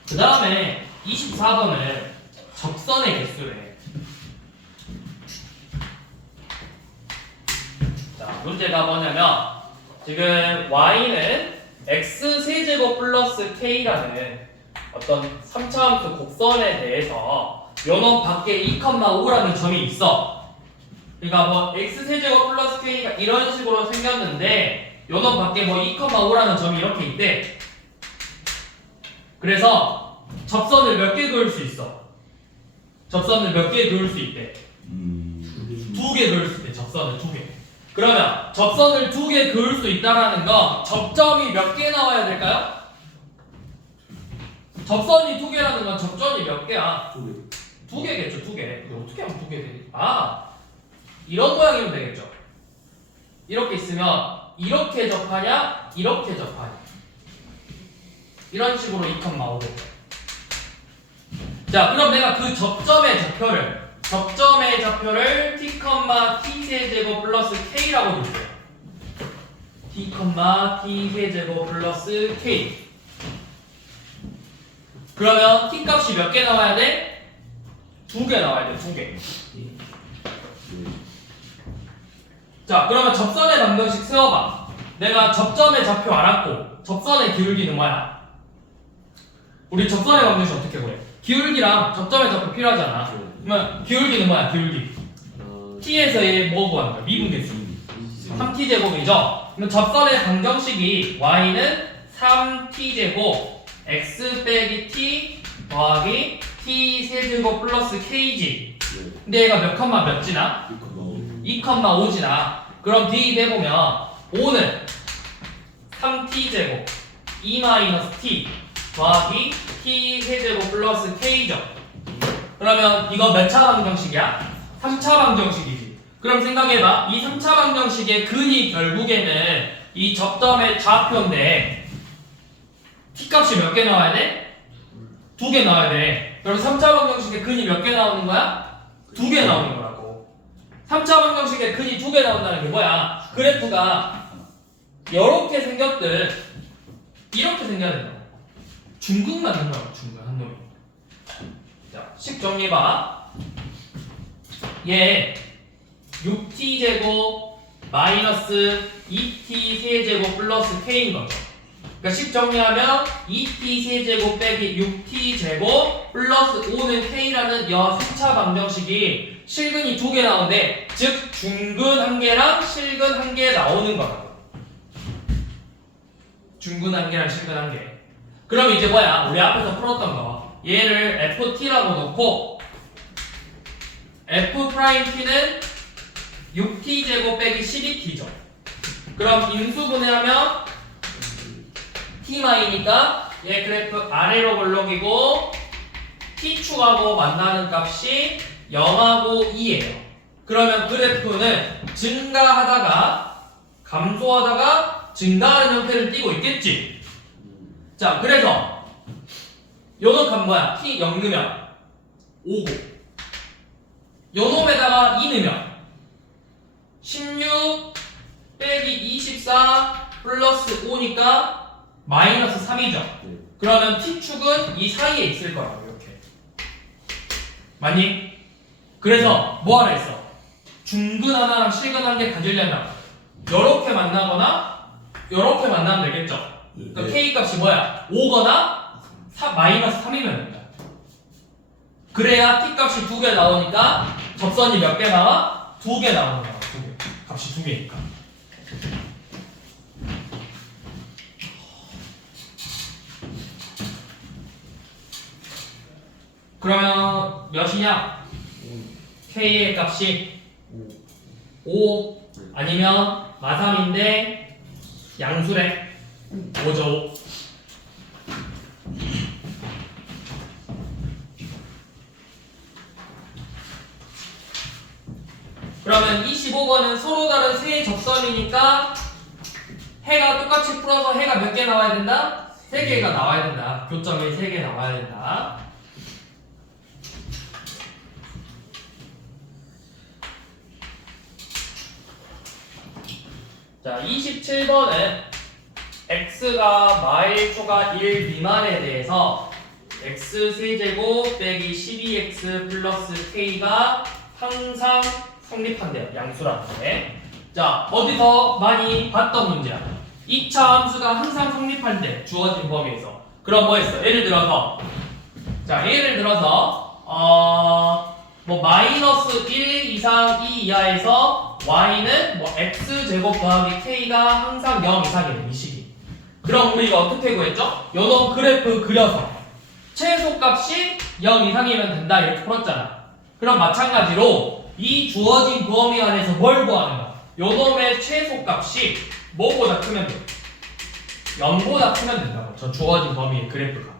그 다음에 24번은 접선의 개수래. 자, 문제가 뭐냐면 지금 y는 x 세제곱 플러스 k라는 어떤 3차 함수 곡선에 대해서 요놈 밖에 2,5라는 점이 있어. 그러니까 뭐 x세제곱 플러스 k가 이런 식으로 생겼는데 요놈 밖에 뭐 2,5라는 점이 이렇게 있대. 그래서 접선을 몇 개 그을 수 있어? 접선을 몇 개 그을 수 있대? 2개 그을 수 있대. 접선을 2개. 그러면 접선을 2개 그을 수 있다라는 건 접점이 몇 개 나와야 될까요? 접선이 2개라는 건 접점이 몇 개야? 2개겠죠. 2개. 근데 어떻게 하면 2개 되지? 아, 이런 모양이면 되겠죠. 이렇게 있으면 이렇게 접하냐, 이렇게 접하냐. 이런 식으로 2,5겠죠. 자, 그럼 내가 그 접점의 좌표를 t, t 세제곱 플러스 k라고 줄게요. t, t 세제곱 플러스 k. 그러면 t 값이 몇 개 나와야 돼? 2개 나와야 돼. 2개. 자, 그러면 접선의 방정식 세워봐. 내가 접점의 좌표 알았고 접선의 기울기는 뭐야? 우리 접선의 방정식 어떻게 구해? 기울기랑 접점의 좌표 필요하잖아. 그러면 기울기는 뭐야? 기울기 t에서 얘 뭐 구하는 거야? 미분계수 3t제곱이죠? 그럼 접선의 방정식이 y는 3t제곱 x 빼기 t 더하기 t 세제곱 플러스 k지. 근데 얘가 몇 컴마 몇 지나? 2,5지나. 그럼 D 내보면 5는 3t제곱 2-t 더하기 t 세제곱 플러스 k죠. 그러면 이거 몇 차 방정식이야? 3차 방정식이지. 그럼 생각해봐. 이 3차 방정식의 근이 결국에는 이 접점의 좌표인데 t 값이 몇 개 나와야 돼? 2개 나와야 돼. 그럼 3차 방정식의 근이 몇 개 나오는 거야? 2개 나오는 거라고. 3차 방정식의 근이 2개 나온다는 게 뭐야? 그래프가 이렇게 생겼든 이렇게 생겨야 된다. 중극 맞는 거야. 중극 한 놈이. 자, 식 정리해봐. 얘 6t제곱 마이너스 2t 세제곱 플러스 k인 거죠. 그러니까 식 정리하면 2t 세제곱 빼기 6t 제곱 플러스 5는 k라는 여 3차 방정식이 실근이 2개 나오는데, 즉 중근 1개랑 실근 1개 나오는 거라고. 중근 1개랑 실근 1개. 그럼 이제 뭐야? 우리 앞에서 풀었던 거. 얘를 ft라고 놓고 f't는 6t제곱 빼기 12t죠. 그럼 인수분해하면 t마이니까 얘 그래프 아래로 볼록이고 t축하고 만나는 값이 0하고 2예요. 그러면 그래프는 증가하다가 감소하다가 증가하는 형태를 띠고 있겠지. 자, 그래서 요놈 값 뭐야? t 0 넣으면 5고 요놈에다가 2 넣으면 16 빼기 24 플러스 5니까 마이너스 3이죠. 그러면 t축은 이 사이에 있을 거라고. 이렇게 맞니? 그래서 뭐 하나 있어? 중근 하나랑 실근 한 개 가지려면 요렇게 만나거나 요렇게 만나면 되겠죠. 그러니까 k 값이 뭐야? 5거나 마이너스 3이면 됩니다. 그래야 t 값이 2개 나오니까 접선이 몇 개 나와? 2개 나오는 거야. 2개. 값이 2개니까. 그러면 몇이냐? k의 값이 5 아니면 마3인데 양수래. 5죠. 5. 그러면 25번은 서로 다른 세 접선이니까 해가 똑같이 풀어서 해가 몇 개 나와야 된다? 3개가 나와야 된다. 교점이 3개 나와야 된다. 자, 27번은 x가 마일 초과 1 미만에 대해서 x세제곱 빼기 12x 플러스 k가 항상 성립한대요. 양수라는데. 자, 어디서 많이 봤던 문제야. 2차 함수가 항상 성립한대. 주어진 범위에서. 그럼 뭐 했어? 예를 들어서 자, 예를 들어서 뭐 마이너스 1 이상 2 이하에서 y는 뭐 x제곱 더하기 k가 항상 0 이상이에요. 이 식이. 그럼 우리가 어떻게 구했죠? 요놈 그래프 그려서 최소값이 0 이상이면 된다 이렇게 풀었잖아. 그럼 마찬가지로 이 주어진 범위 안에서 뭘 구하는 거야? 요놈의 최소값이 뭐보다 크면 돼? 0보다 크면 된다고. 저 주어진 범위의 그래프가.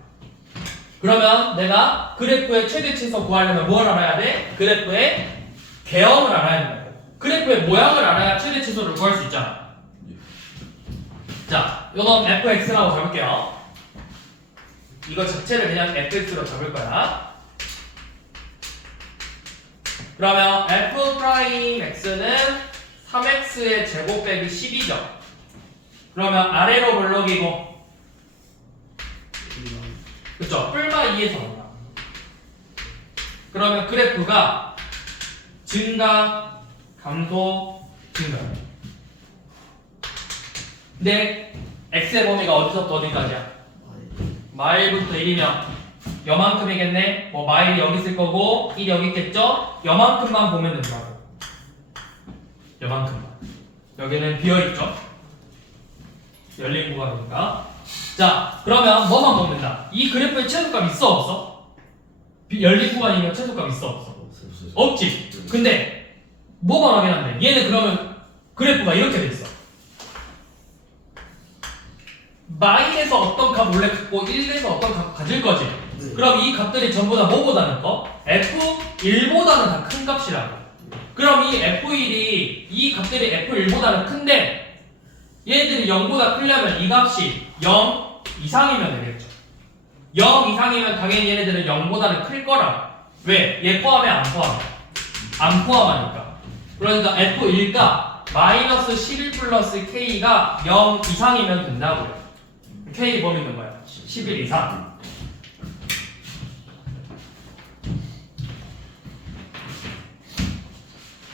그러면 내가 그래프의 최대치에서 구하려면 뭘 알아야 돼? 그래프의 개형을 알아야 된다고. 그래프의 모양을 알아야 최대치수를 구할 수 있잖아. 자, 요건 fx라고 잡을게요. 이거 자체를 그냥 fx로 잡을 거야. 그러면 f'x는 3x의 제곱 빼기 10이죠. 그러면 아래로 볼록이고, 그쵸? 뿔마 2에서 만나. 그러면 그래프가 증가, 감소, 증가. 근데 x의 범위가 어디서부터 어디까지야? 마일부터 1이면 요만큼이겠네. 뭐 마일이 여기 있을 거고 1이 여기 있겠죠? 요만큼만 보면 된다고. 요만큼만. 여기는 비어있죠? 열린 구간이니까. 자, 그러면 뭐만 보면 된다. 이 그래프에 최소값 있어 없어? 열린 구간이면 최소값 있어 없어? 없지. 근데 뭐만 확인하면 돼? 얘는 그러면 그래프가 이렇게 돼 있어. 마일에서 어떤 값 원래 갖고 1에서 어떤 값 가질 거지. 네. 그럼 이 값들이 전부 다 뭐보다는 거? F1보다는 다 큰 값이라고. 그럼 이 F1이 이 값들이 F1보다는 큰데 얘들이 0보다 크려면 이 값이 0 이상이면 되겠죠. 0 이상이면 당연히 얘네들은 0보다는 클 거라. 왜? 얘 포함해 안 포함해? 안 포함하니까. 그러니까 F1가 마이너스 11 플러스 K가 0 이상이면 된다고요. K 범위는 뭐야? 11 이상.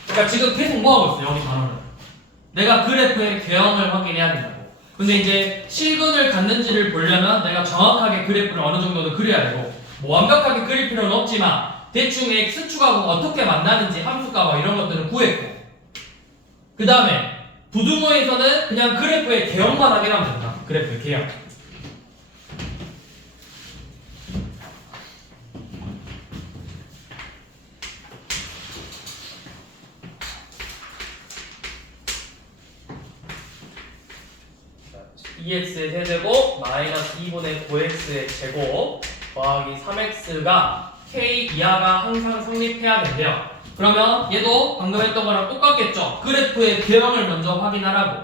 그러니까 지금 계속 뭐하고 있어? 여기 단어는 내가 그래프의 개형을 확인해야 된다고. 근데 이제 실근을 갖는지를 보려면 내가 정확하게 그래프를 어느 정도는 그려야 되고, 뭐 완벽하게 그릴 필요는 없지만 대충 x축하고 어떻게 만나는지 함수값과 이런 것들은 구했고, 그 다음에 부등호에서는 그냥 그래프의 개형만 확인하면 된다. 그래프의 개형. EX의 세제곱 마이너스 2분의 9X의 제곱 더하기 3X가 K 이하가 항상 성립해야 된대요. 그러면 얘도 방금 했던 거랑 똑같겠죠? 그래프의 개형을 먼저 확인하라고.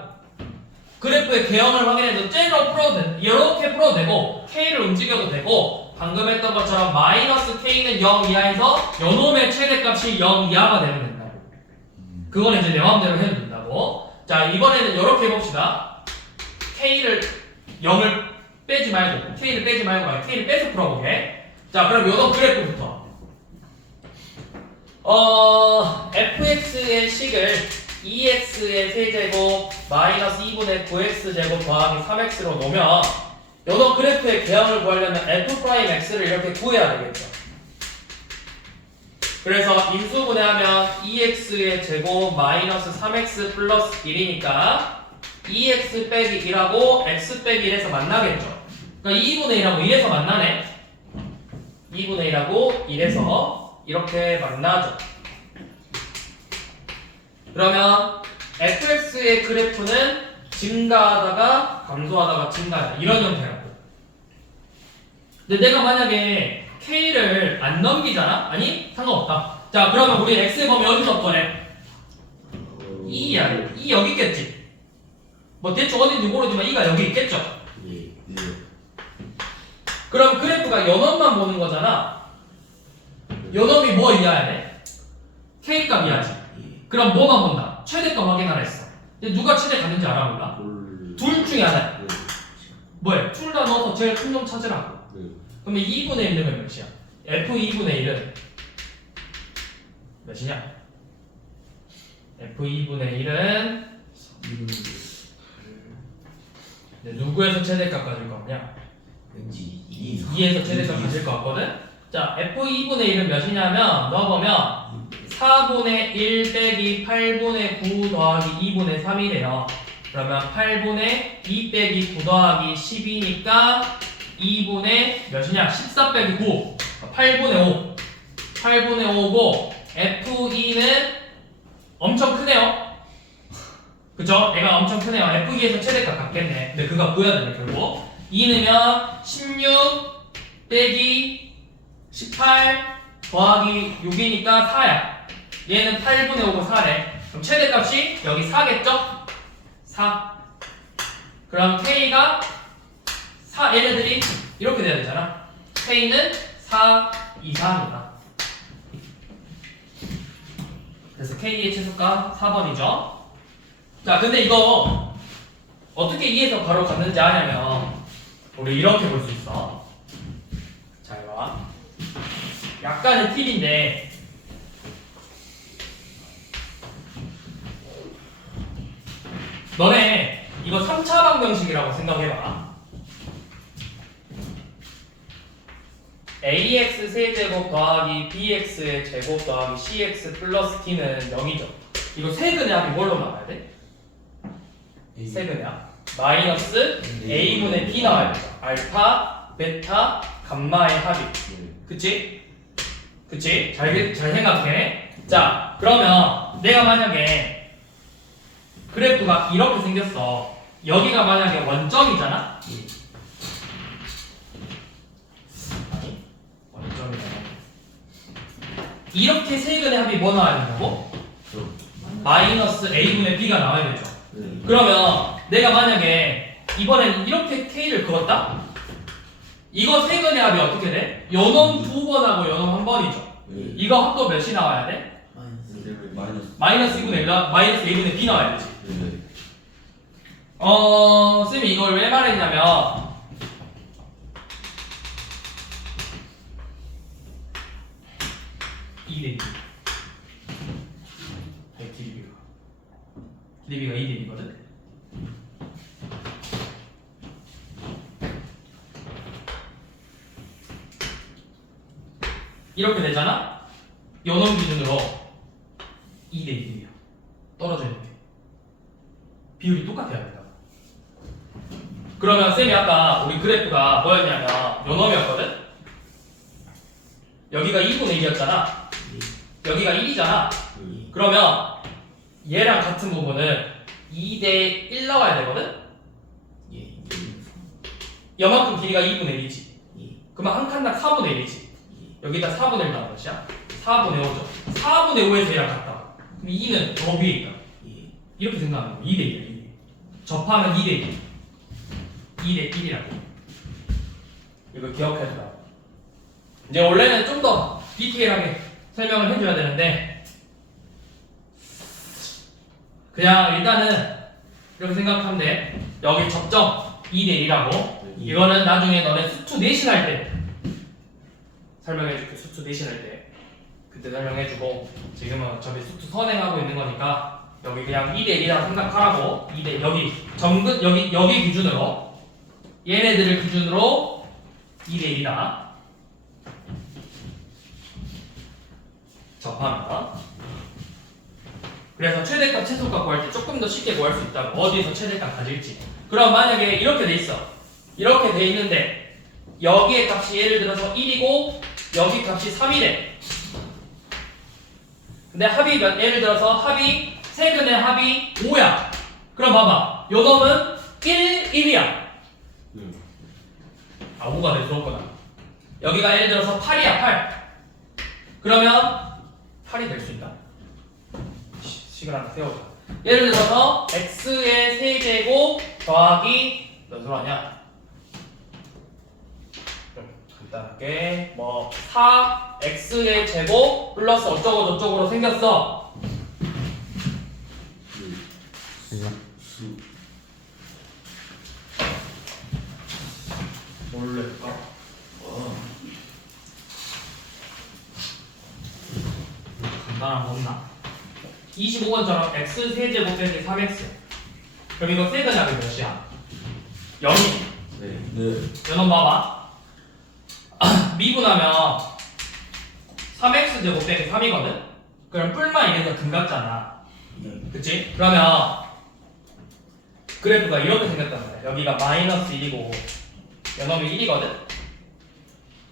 그래프의 개형을 확인해도 째로 풀어도 돼. 이렇게 풀어도 되고 K를 움직여도 되고, 방금 했던 것처럼 마이너스 K는 0 이하에서 요놈의 최대값이 0 이하가 되면 된다고. 그건 이제 내 마음대로 해도 된다고. 자, 이번에는 이렇게 해봅시다. K를 0을 빼지 말고, K를 빼지 말고, K를 빼서 풀어보게. 자, 그럼 요놈 그래프부터. fx의 식을 2x의 세제곱 마이너스 2분의 9x 제곱 더하기 3x로 놓으면 요놈 그래프의 개형을 구하려면 f'x를 이렇게 구해야 되겠죠. 그래서 인수분해하면 2x의 제곱 마이너스 3x 플러스 1이니까 2x 빼기 1하고 x 빼기 1에서 만나겠죠. 그러니까 2분의 1하고 1에서 만나네. 2분의 1하고 1에서 이렇게 만나죠. 그러면 fx의 그래프는 증가하다가 감소하다가 증가하다 이런 형태라고. 근데 내가 만약에 k를 안 넘기잖아? 아니 상관없다. 자, 그러면 우리 x의 범위 어디서부터 해? 2야. 2 여기 있겠지. 뭐 대충 어딘지 모르지만 2가 여기 있겠죠. 그럼 그래프가 요놈만 보는 거잖아. 요놈이 뭐 이해해야 돼? K값 이하지. 그럼 뭐만 본다? 최대값 확인하라 했어. 근데 누가 최대 갔는지 알아 몰라? 둘 중에 하나야. 뭐야? 둘 다 넣어서 제일 큰 놈 찾으라고. 그러면 2분의 1은 몇이야? F2분의 1은 몇이냐? F2분의 1은 누구에서 최대값 가질 거냐? 왠지 2에서 최대값 가질 거 같거든? 자, F2분의 1은 몇이냐면 넣어보면 4분의 1 빼기 8분의 9 더하기 2분의 3이 돼요. 그러면 8분의 2 빼기 9 더하기 10이니까 2분의 몇이냐? 14 빼기 9 8분의 5 8분의 5고 F2는 엄청 크네요. 그쵸? 얘가 엄청 크네요. F2에서 최대값 같겠네. 근데 그거 구해야 되네 결국. 2 넣으면 16 빼기 18 더하기 6이니까 4야. 얘는 8분의 5고 4래. 그럼 최대값이 여기 4겠죠? 4. 그럼 K가 4, 얘네들이 이렇게 돼야 되잖아. K는 4 이상이다. 그래서 K의 최소값 4번이죠. 자, 근데 이거 어떻게 2에서 바로 갔는지 아냐면 우리 이렇게 볼 수 있어. 자, 이거 봐. 약간의 팁인데 너네 이거 3차 방정식이라고 생각해봐. ax 세제곱 더하기 bx의 제곱 더하기 cx 플러스 t는 0이죠. 이거 세근의 합이 뭘로 나와야 돼? 세근의 합 마이너스 a분의 b 나와야 되죠. 알파, 베타, 감마의 합이. 그치? 그치? 잘 생각해. 자, 그러면 내가 만약에 그래프가 이렇게 생겼어. 여기가 만약에 원점이잖아? 아니, 원점이잖아. 이렇게 세근의 합이 뭐 나와야 된다고? 마이너스 a분의 b가 나와야 되죠. 그러면 내가 만약에 이번엔 이렇게 k를 그었다? 이거 세근의 합이 어떻게 돼? 요놈 2번하고 요놈 1번이죠. 이거 합도 몇이 나와야 돼? 마이너스 2분의 1, 마이너스 a분의 b 나와야 되지. 쌤이 이걸 왜 말했냐면 이 대 2 길이비가 2 대 2거든. 이렇게 되잖아? 요놈 기준으로 2 대 2이야. 떨어져 있는 게 비율이 똑같아야 된다. 그러면 쌤이 아까 우리 그래프가 뭐였냐면 요놈이었거든? 여기가 2분의 1이었잖아. 여기가 1이잖아. 그러면 얘랑 같은 부분은 2 대 1 나와야 되거든? 요만큼 길이가 2분의 1이지. 그러면 한 칸당 4분의 1이지. 여기다 4분의 1 나온 것이야. 4분의 5죠. 4분의 5에서 얘랑 같다. 그럼 2는 더 위에 있다. 이렇게 생각하면 2 대 1이야. 2대 1. 접하면 2 대 1. 2 대 1이라고. 이거 기억해야 된다. 이제 원래는 좀 더 디테일하게 설명을 해줘야 되는데 그냥 일단은 이렇게 생각하면 돼. 여기 접점 2 대 1이라고. 이거는 나중에 너네 수투 내신할 때 설명해줄게. 수투 내신할 때 그때 설명해주고 지금은 어차피 수투 선행하고 있는 거니까 여기 그냥 2 대 1이라고 생각하라고. 2 대 여기 정근 여기 기준으로 얘네들을 기준으로 2 대 1이다. 접합니다. 그래서 최대값 최소값 구할 때 조금 더 쉽게 구할 수 있다고. 어디서 최대값 가질지. 그럼 만약에 이렇게 돼 있어. 이렇게 돼 있는데 여기의 값이 예를 들어서 1이고 여기 값이 3이래. 근데 합이 예를 들어서 합이 세근의 합이 5야. 그럼 봐봐. 요 놈은 1, 1이야. 아 5가 될 수 없구나. 여기가 예를 들어서 8이야. 8. 그러면 8이 될 수 있나? 식을 하나 세워줘. 예를 들어서 x의 세제곱 더하기 몇으로 하냐? 간단하게 뭐 4x의 제곱 플러스 어쩌고 저쩌고로 생겼어. 뭘로 할까? 간단한 거 없나? 25번처럼 x 세제곱 빼기 3x. 그럼 이거 세근합이 몇이야? 0이. 네. 여러분 봐봐. 미분하면 3x 제곱 빼기 3이거든? 그럼 뿔만 이래서 등 같잖아. 그치? 그러면 그래프가 이렇게 생겼단 말이야. 여기가 마이너스 1이고 연놈이 1이거든?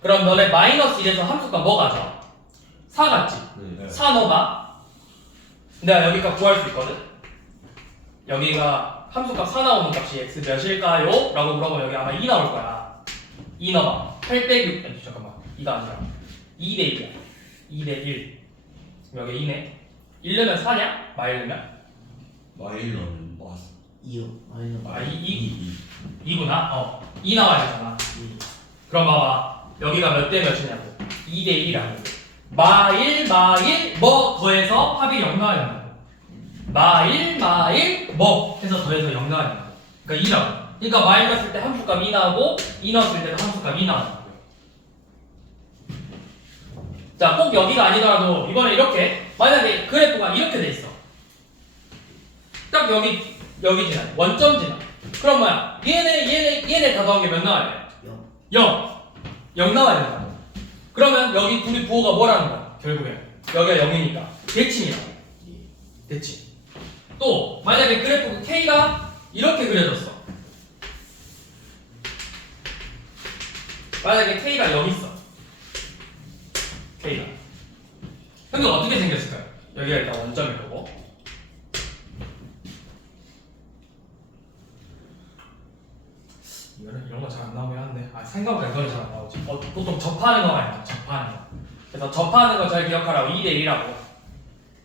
그럼 너네 마이너스 1에서 함수가 뭐 가져? 4 같지? 네. 4 넣어봐. 내가 여기가 구할 수 있거든? 여기가 함수값 4 나오는 값이 x 몇일까요? 라고 물어보면 여기 아마 2 나올 거야. 2 넣어봐. 8 빼기 6. 아니 잠깐만. 2가 아니라 2 대 1이야. 2 대 1. 여기 2네. 1 넣으면 4냐? 마일 넣으면? 마일러는 왔어. 2요. 아니요. 아, 2구나? 2 나와야 되잖아. 그럼 봐봐. 여기가 몇 대 몇이냐고. 2 대 1이라고. 마일, 뭐 더해서 합이 0 나와야 된다고. 마일, 뭐 해서 더해서 0 나와야 된다고. 그러니까 2라고. 그러니까 마일 넣었을 때 함수값 2 나오고 2 넣었을 때도 함수값 2 나온다고요. 자, 꼭 여기가 아니더라도 이번에 이렇게 만약에 그래프가 이렇게 돼 있어. 딱 여기 지나. 원점 지나. 그럼 뭐야? 얘네 다 더한 게 몇 나와야 돼? 0. 0 나와야 된다고. 그러면 여기 둘이 부호가 뭐라는 거야? 결국에 여기가 0이니까 대칭이라고. 대칭. 또 만약에 그래프 K가 이렇게 그려졌어. 만약에 K가 여기 있어. K가. 근데 어떻게 생겼을까요? 여기가 일단 원점일 거고. 이런 거 잘 안 나오긴 한데, 생각보다 이거는 잘 안 나오지. 보통 접하는 거가 아니야. 접하는 거. 그래서 접하는 거 잘 기억하라고. 2 대 1이라고.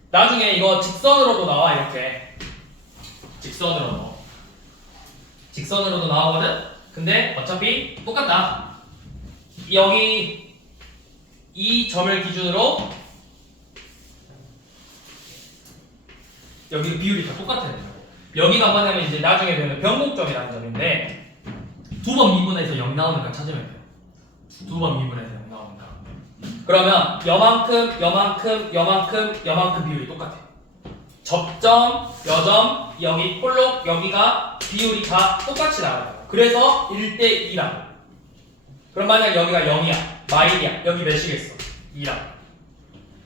나중에 이거 직선으로도 나와. 이렇게 직선으로도 나오거든. 근데 어차피 똑같다. 여기 이 점을 기준으로 여기 비율이 다 똑같아야 된다고. 여기가 뭐냐면 이제 나중에 되면 변곡점이라는 점인데, 두 번 미분해서 0 나오는 걸 찾으면 돼요. 두 번 미분해서 0 나오는 거. 그러면 여만큼 비율이 똑같아. 접점, 여점, 여기 폴록, 여기가 비율이 다 똑같이 나와요. 그래서 1대 2라고. 그럼 만약 여기가 0이야, 마일이야. 여기 몇이겠어? 2라고.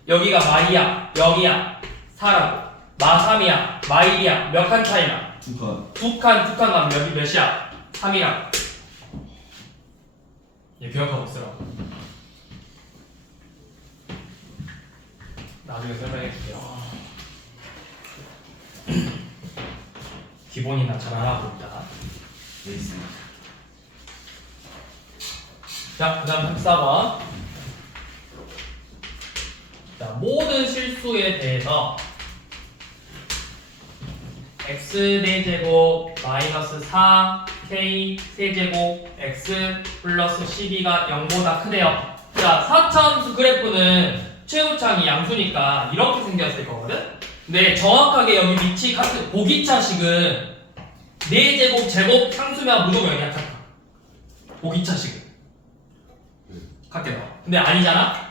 여기가 마이야, 0이야, 4라고. 마3이야, 마일이야. 몇 칸 차이나? 두 칸 가면 여기 몇이야? 3이라고. 얘 기억하고 있으라고. 나중에 설명해 줄게요. 기본이나 잘 알아보고 있다가. 자, 그 다음 34번. 자, 모든 실수에 대해서 x 4제곱 마이너스 4k 세제곱 x 플러스 12가 0보다 크대요. 자, 4차함수 그래프는 최우창이 양수니까 이렇게 생겼을 거거든? 근데 정확하게 여기 위치 같은 보기차식은 4제곱 제곱 상수면 무조건 여기 같아. 보기차식은 같게 나와. 근데 아니잖아?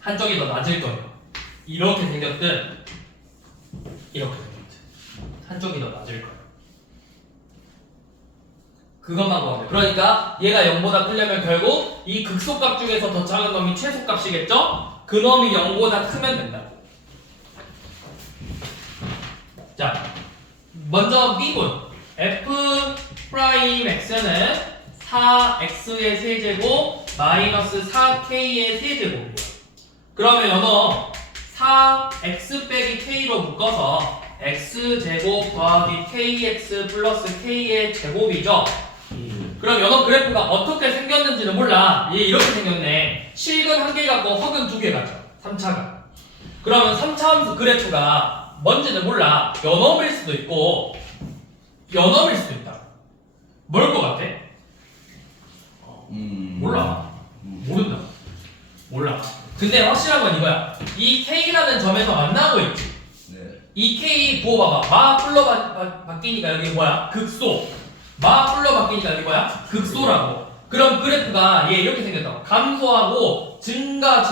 한쪽이 더 낮을 거예요. 이렇게 생겼든 이렇게 생겼든 한쪽이 더 낮을 거예요. 그것만 보면 돼. 그러니까 얘가 0보다 크려면 결국 이 극소값 중에서 더 작은 놈이 최소값이겠죠? 그 놈이 0보다 크면 된다고. 자, 먼저 미분 f'x는 4x의 세제곱 마이너스 4k의 세제곱이에요. 그러면 연어 4x 빼기 k로 묶어서 x제곱 더하기 kx 플러스 k의 제곱이죠. 그럼 연어 그래프가 어떻게 생겼는지는 몰라. 얘 이렇게 생겼네. 실근 1개 갖고 허근 2개 가죠. 3차가. 그러면 3차 함수 그래프가 뭔지는 몰라. 연어일 수도 있고 연어일 수도 있다. 뭘 것 같아? 몰라. 모른다. 몰라. 근데 확실한 건 이거야. 이 K라는 점에서 만나고 있지. 이 K 보고 봐봐. 마 풀로 바뀌니까 여기 뭐야? 극소. 마 풀로 바뀌니까 여기 뭐야? 극소라고. 그럼 그래프가 얘 이렇게 생겼다고. 감소하고 증가.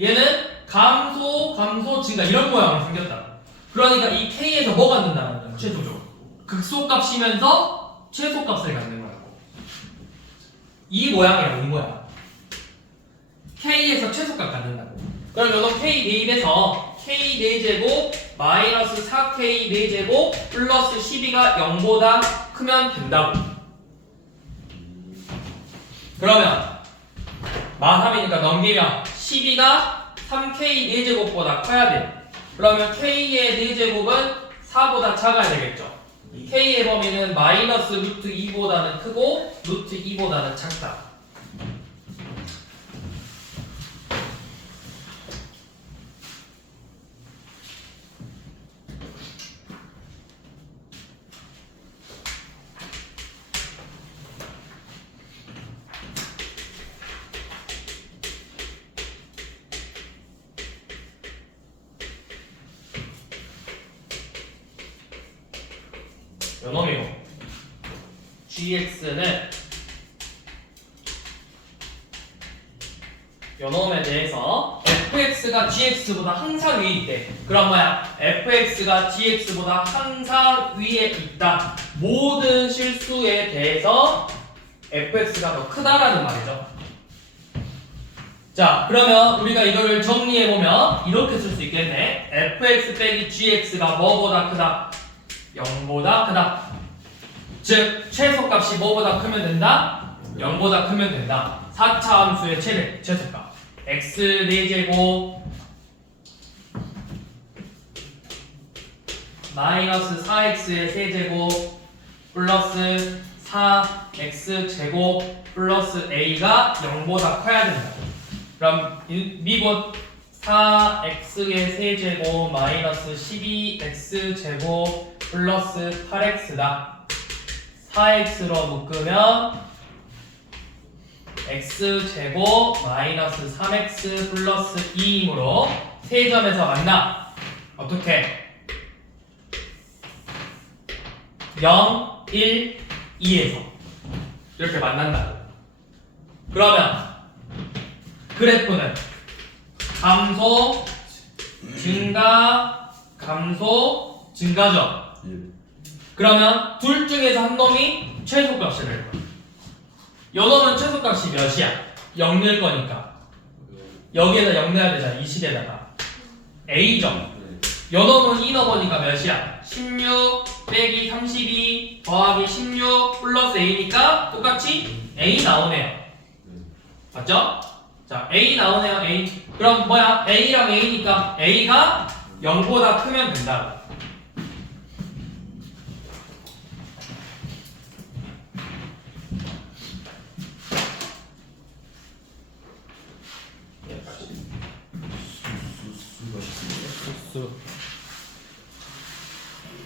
얘는 감소 증가 이런 모양으로 생겼다. 그러니까 이 K에서 뭐가 된다는 거야? 최소적으로. 극소값이면서 최소값을 갖는 거라고. 이 모양이라고 이 모양. K에서 최소값 갖는다고. 그럼 요거 K 대입해서 K 4제곱 마이너스 4K 4제곱 플러스 12가 0보다 크면 된다고. 그러면 마3이니까 넘기면 12가 3K 4제곱보다 커야 돼요. 그러면 K의 4제곱은 4보다 작아야 되겠죠. K의 범위는 마이너스 루트 2보다는 크고 루트 2보다는 작다. 요놈이고 gx는 요놈에 대해서 fx가 gx보다 항상 위에 있대. 그럼 뭐야? fx가 gx보다 항상 위에 있다. 모든 실수에 대해서 fx가 더 크다라는 말이죠. 자, 그러면 우리가 이거를 정리해보면 이렇게 쓸 수 있겠네. fx 빼기 gx가 뭐보다 크다? 0보다 크다. 즉 최소값이 뭐보다 크면 된다? 0보다 크면 된다. 4차 함수의 최소값 x 4제곱 마이너스 4x의 세제곱 플러스 4x제곱 플러스 a가 0보다 커야 된다. 그럼 미분 4x의 세제곱 마이너스 12x제곱 플러스 8x다. 4x로 묶으면 x제곱 마이너스 3x 플러스 2이므로 세 점에서 만나. 어떻게? 0, 1, 2에서 이렇게 만난다. 그러면 그래프는 감소, 증가, 감소, 증가죠. 예. 그러면 둘 중에서 한 놈이 최소값이 될 거야. 요 놈은 최소값이 몇이야? 0일 거니까 여기에다 0 넣어야 되잖아. 20에다가 A죠. 요 놈은 이 넣어보니까 몇이야? 16 빼기 32 더하기 16 플러스 A니까 똑같이 A 나오네요. 맞죠? 자, A 나오네요. A. 그럼 뭐야? A랑 A니까 A가 0보다 크면 된다고.